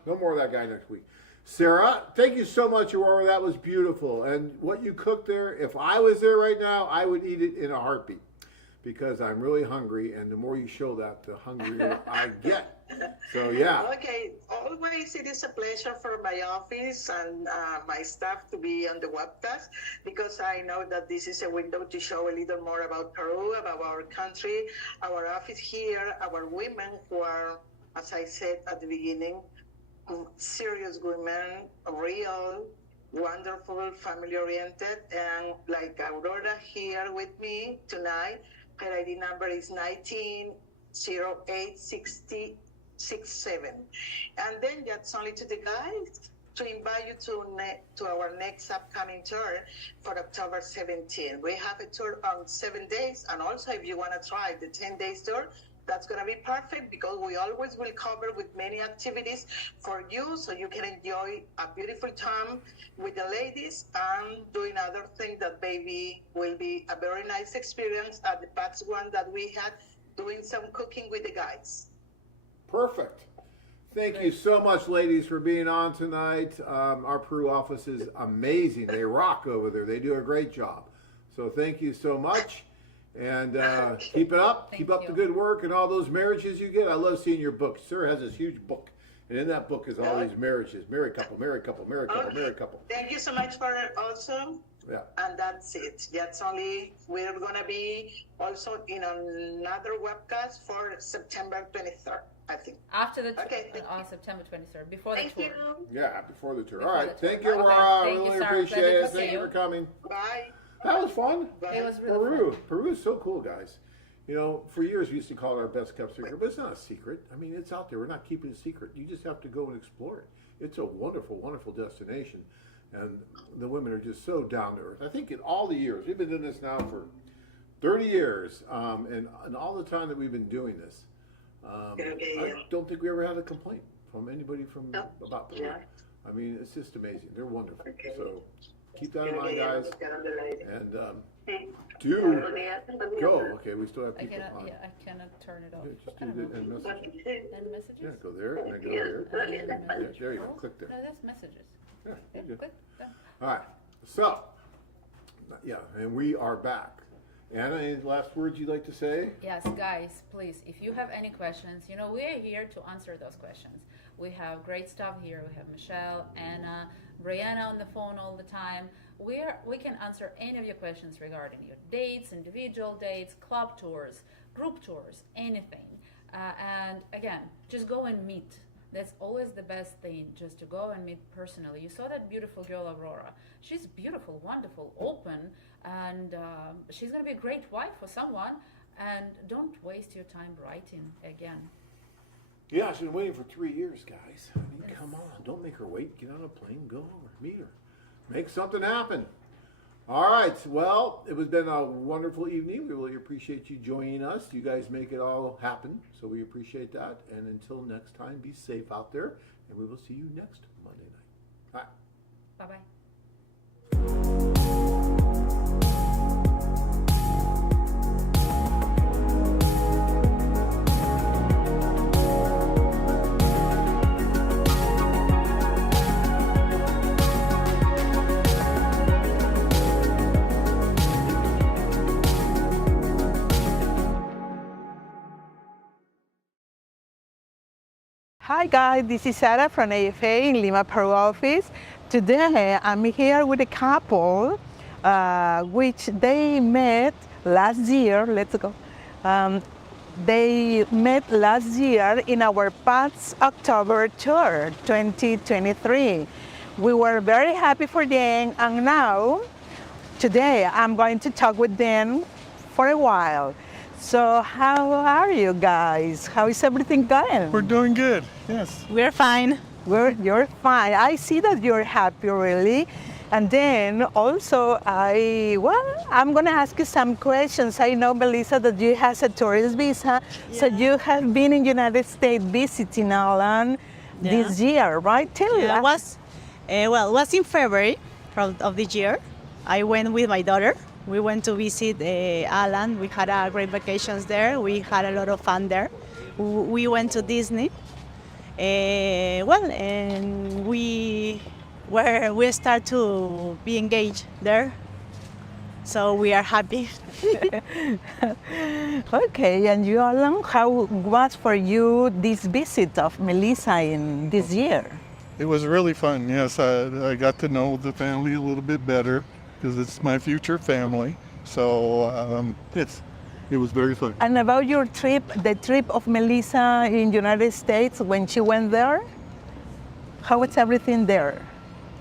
No more of that guy next week. Sarah, thank you so much, Aurora. That was beautiful. And what you cooked there, if I was there right now, I would eat it in a heartbeat because I'm really hungry. And the more you show that, the hungrier I get. So, yeah. Okay, always it is a pleasure for my office and my staff to be on the webcast because I know that this is a window to show a little more about Peru, about our country, our office here, our women who are, as I said at the beginning, serious women, real, wonderful, family-oriented, and like Aurora here with me tonight, her ID number is 190860. 6-7, and then that's only to the guys to invite you to our next upcoming tour for October 17. We have a tour on 7 days, and also if you want to try the 10 days tour, that's going to be perfect because we always will cover with many activities for you so you can enjoy a beautiful time with the ladies and doing other things that maybe will be a very nice experience at the past one that we had doing some cooking with the guys. Perfect. Thank you so much, ladies, for being on tonight. Our Peru office is amazing. They rock over there. They do a great job. So thank you so much. And keep it up. Keep up the good work and all those marriages you get. I love seeing your book. Sarah has this huge book. And in that book is all these marriages. Married couple, married couple, married couple, married couple. Thank you so much for also. Yeah. And that's it. That's only, we're going to be also in another webcast for September 23rd, I think. After the tour, Okay, on September 23rd, before Thank the tour. you. Yeah, before the tour. Before All right. the tour. Thank you, Okay. Aurora. Thank you, Really Sarah. appreciate Pleasure it. to see Thank you you. for coming. Bye. That was fun. It was really Peru. fun. Peru is so cool, guys. You know, for years we used to call it our best kept secret, but it's not a secret. I mean, it's out there. We're not keeping it secret. You just have to go and explore it. It's a wonderful, wonderful destination. And the women are just so down to earth. I think in all the years, we've been doing this now for 30 years, and all the time that we've been doing this, I don't think we ever had a complaint from anybody from about Peru. I mean, it's just amazing. They're wonderful. So keep that in mind, guys. And do go. Okay, we still have I people cannot, on. yeah, I cannot turn it off. Yeah, just I do don't the know. end messages. End messages? Yeah, go there and then go there. Yeah, there you go. Click there. No, that's messages. Yeah, Yeah, you do. click. Done. All right. So, yeah, and we are back. Anna, any last words you'd like to say? Yes, guys, please, if you have any questions, you know, we're here to answer those questions. We have great stuff here. We have Michelle, Anna, Brianna on the phone all the time. We can answer any of your questions regarding your dates, individual dates, club tours, group tours, anything. And again, just go and meet. That's always the best thing, just to go and meet personally. You saw that beautiful girl, Aurora. She's beautiful, wonderful, open, and she's going to be a great wife for someone. And don't waste your time writing again. Yeah, she's been waiting for 3 years, guys. I mean, come on. Don't make her wait. Get on a plane, go over, meet her. Make something happen. All right. Well, it has been a wonderful evening. We really appreciate you joining us. You guys make it all happen, so we appreciate that. And until next time, be safe out there, and we will see you next Monday night. Bye. Bye-bye. Hi guys, this is Sarah from AFA in Lima, Peru office. Today I'm here with a couple which they met last year. Let's go. They met last year in our past October tour 2023. We were very happy for them, and now today I'm going to talk with them for a while. So how are you guys? How is everything going? We're doing good, yes. We're fine. You're fine. I see that you're happy, really. And then also, I'm going to ask you some questions. I know, Melissa, that you have a tourist visa, so you have been in United States visiting Alan this year, right? Tell us. It was in February of this year. I went with my daughter. We went to visit Alan. We had a great vacations there. We had a lot of fun there. We went to Disney. And we start to be engaged there. So we are happy. Okay, and you, Alan, how was for you this visit of Melissa in this year? It was really fun, yes. I got to know the family a little bit better because it's my future family. So it was very fun. And about your trip, the trip of Melissa in United States when she went there, how was everything there?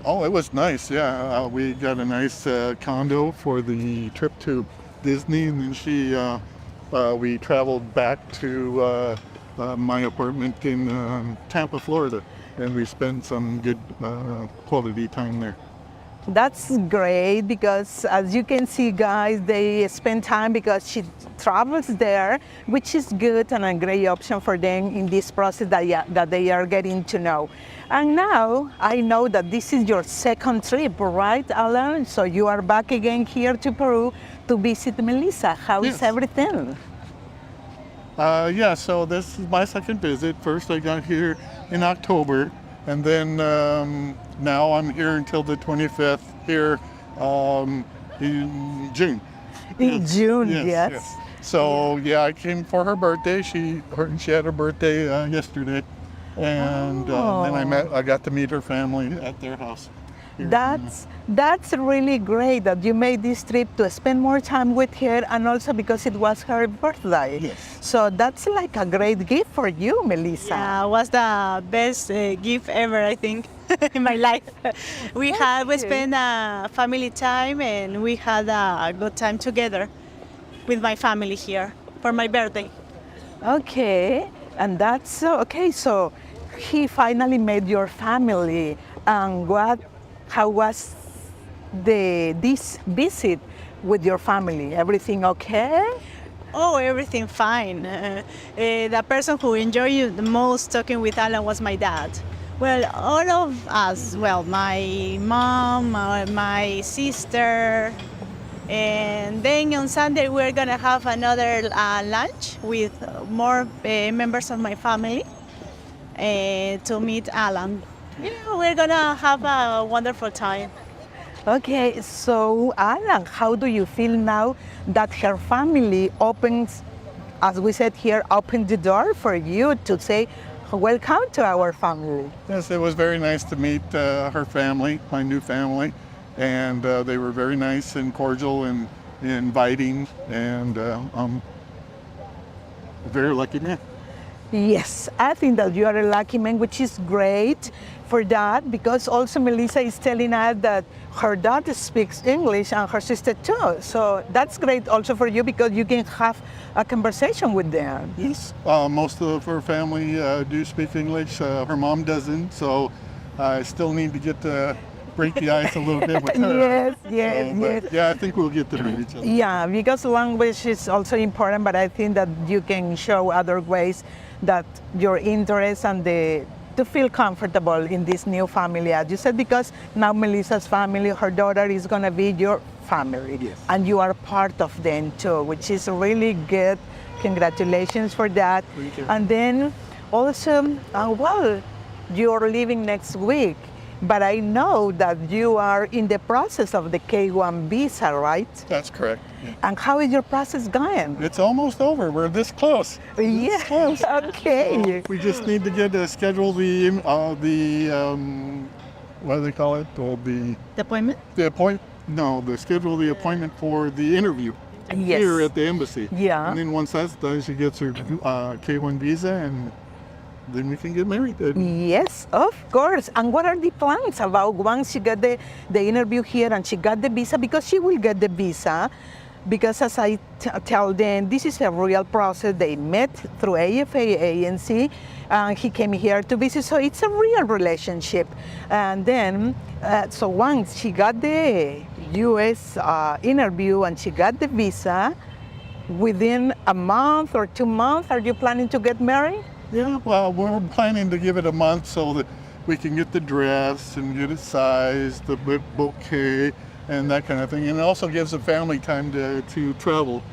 Oh, it was nice, yeah. We got a nice condo for the trip to Disney, and then we traveled back to my apartment in Tampa, Florida, and we spent some good quality time there. That's great because, as you can see, guys, they spend time because she travels there, which is good and a great option for them in this process that they are getting to know. And now I know that this is your second trip, right, Alan? So you are back again here to Peru to visit Melissa. How is everything? Yeah, so this is my second visit. First I got here in October, and then now I'm here until the 25th here in June. In June, Yes, yes. yes. So yeah, I came for her birthday. She had her birthday yesterday, and then I got to meet her family at their house. That's really great that you made this trip to spend more time with her, and also because it was her birthday. Yes. So that's like a great gift for you, Melissa. Yeah, it was the best gift ever, I think, in my life. We spent family time, and we had a good time together with my family here for my birthday. Okay, and that's okay. So he finally met your family, and how was this visit with your family? Everything okay? Oh, everything fine. The person who enjoyed the most talking with Alan was my dad. Well, all of us, well, my mom, my sister, and then on Sunday we're gonna have another lunch with more members of my family to meet Alan. Yeah, we're gonna have a wonderful time. Okay, so Alan, how do you feel now that her family opens, as we said here, opened the door for you to say, welcome to our family? Yes, it was very nice to meet her family, my new family, and they were very nice and cordial and inviting, and I'm a very lucky man. Yes, I think that you are a lucky man, which is great for that, because also Melissa is telling us that her daughter speaks English and her sister too. So that's great also for you because you can have a conversation with them. Yes, most of her family do speak English. Her mom doesn't, so I still need to get to break the ice a little bit with her. Yes. Yeah, I think we'll get to know each other. Yeah, because language is also important, but I think that you can show other ways that your interest and to feel comfortable in this new family, as you said, because now Melissa's family, her daughter is going to be your family. Yes. And you are part of them too, which is really good. Congratulations for that. Thank you. And then also, well, you're leaving next week, but I know that you are in the process of the K1 visa, right? That's correct. Yeah. And how is your process going? It's almost over. We're this close. Yes, okay. We just need to get to schedule the what do they call it? The appointment? Schedule the appointment for the interview Yes. here at the embassy. Yeah. And then once that's done, she gets her K1 visa, and then we can get married. Yes, of course. And what are the plans about once she got the interview here and she got the visa? Because she will get the visa. Because as I tell them, this is a real process. They met through AFA agency. He came here to visit, so it's a real relationship. And then, so once she got the U.S. Interview and she got the visa, within a month or 2 months, are you planning to get married? Yeah, well, we're planning to give it a month so that we can get the dress and get it sized, the bouquet, and that kind of thing. And it also gives the family time to travel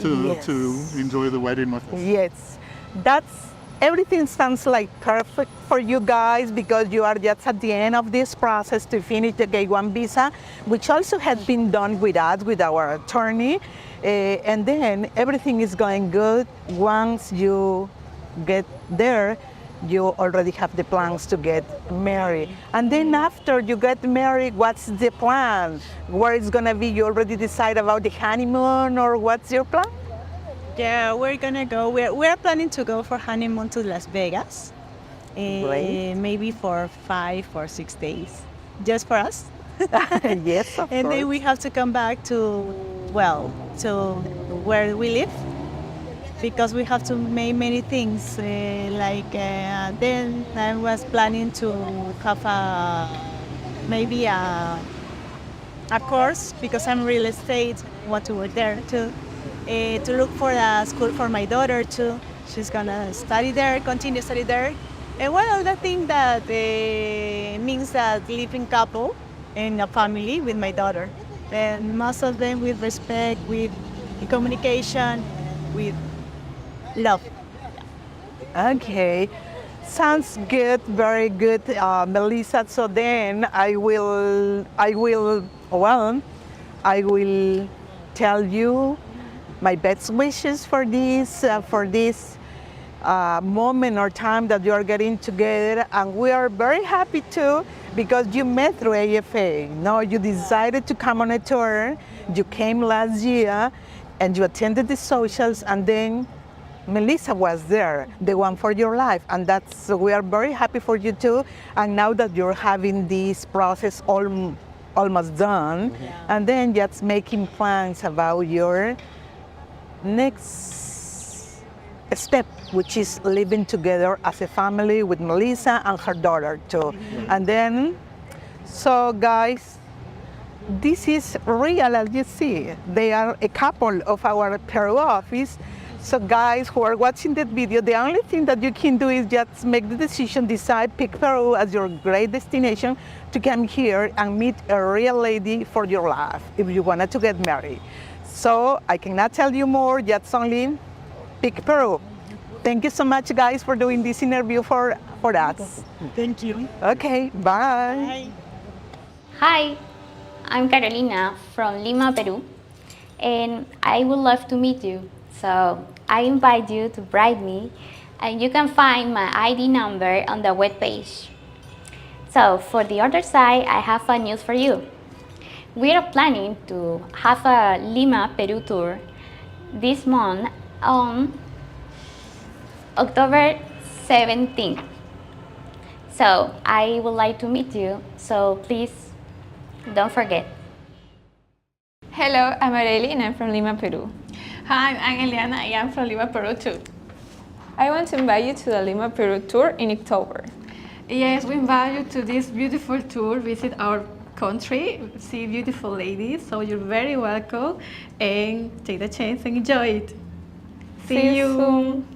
to enjoy the wedding with us. Yes, everything sounds like perfect for you guys because you are just at the end of this process to finish the K1 visa, which also has been done with us, with our attorney. And then everything is going good. Once you get there, you already have the plans to get married. And then after you get married, what's the plan? Where it's gonna be? You already decide about the honeymoon, or what's your plan? Yeah, we're gonna go. We're planning to go for honeymoon to Las Vegas, Great. maybe for 5 or 6 days, just for us. Yes, of And course. then we have to come back to where we live, because we have to make many things. Then I was planning to have maybe a course, because I'm real estate, want to work there too. To look for a school for my daughter too. She's gonna study there, continue study there. And one other thing that means that living couple in a family with my daughter. And most of them with respect, with communication, with love. Okay, sounds good, very good, Melissa. So then I will tell you my best wishes for this moment or time that you are getting together, and we are very happy too because you met through AFA. No, you decided to come on a tour. You came last year, and you attended the socials, and then Melissa was there, the one for your life, and we are very happy for you too. And now that you're having this process almost done, and then just making plans about your next step, which is living together as a family with Melissa and her daughter too. And then, so guys, this is real, as you see. They are a couple of our Peru office. So guys who are watching that video, the only thing that you can do is just make the decision, decide, pick Peru as your great destination to come here and meet a real lady for your life if you wanted to get married. So I cannot tell you more, just only pick Peru. Thank you so much, guys, for doing this interview for us. Thank you. Okay, bye. Hi, I'm Carolina from Lima, Peru, and I would love to meet you. So I invite you to Bride Me, and you can find my ID number on the webpage. So for the other side, I have a news for you. We are planning to have a Lima, Peru tour this month on October 17th. So I would like to meet you, so please don't forget. Hello, I'm Areli and I'm from Lima, Peru. Hi, I'm Eliana. I am from Lima, Peru too. I want to invite you to the Lima, Peru tour in October. Yes, we invite you to this beautiful tour, visit our country, see beautiful ladies, so you're very welcome and take the chance and enjoy it. See you soon.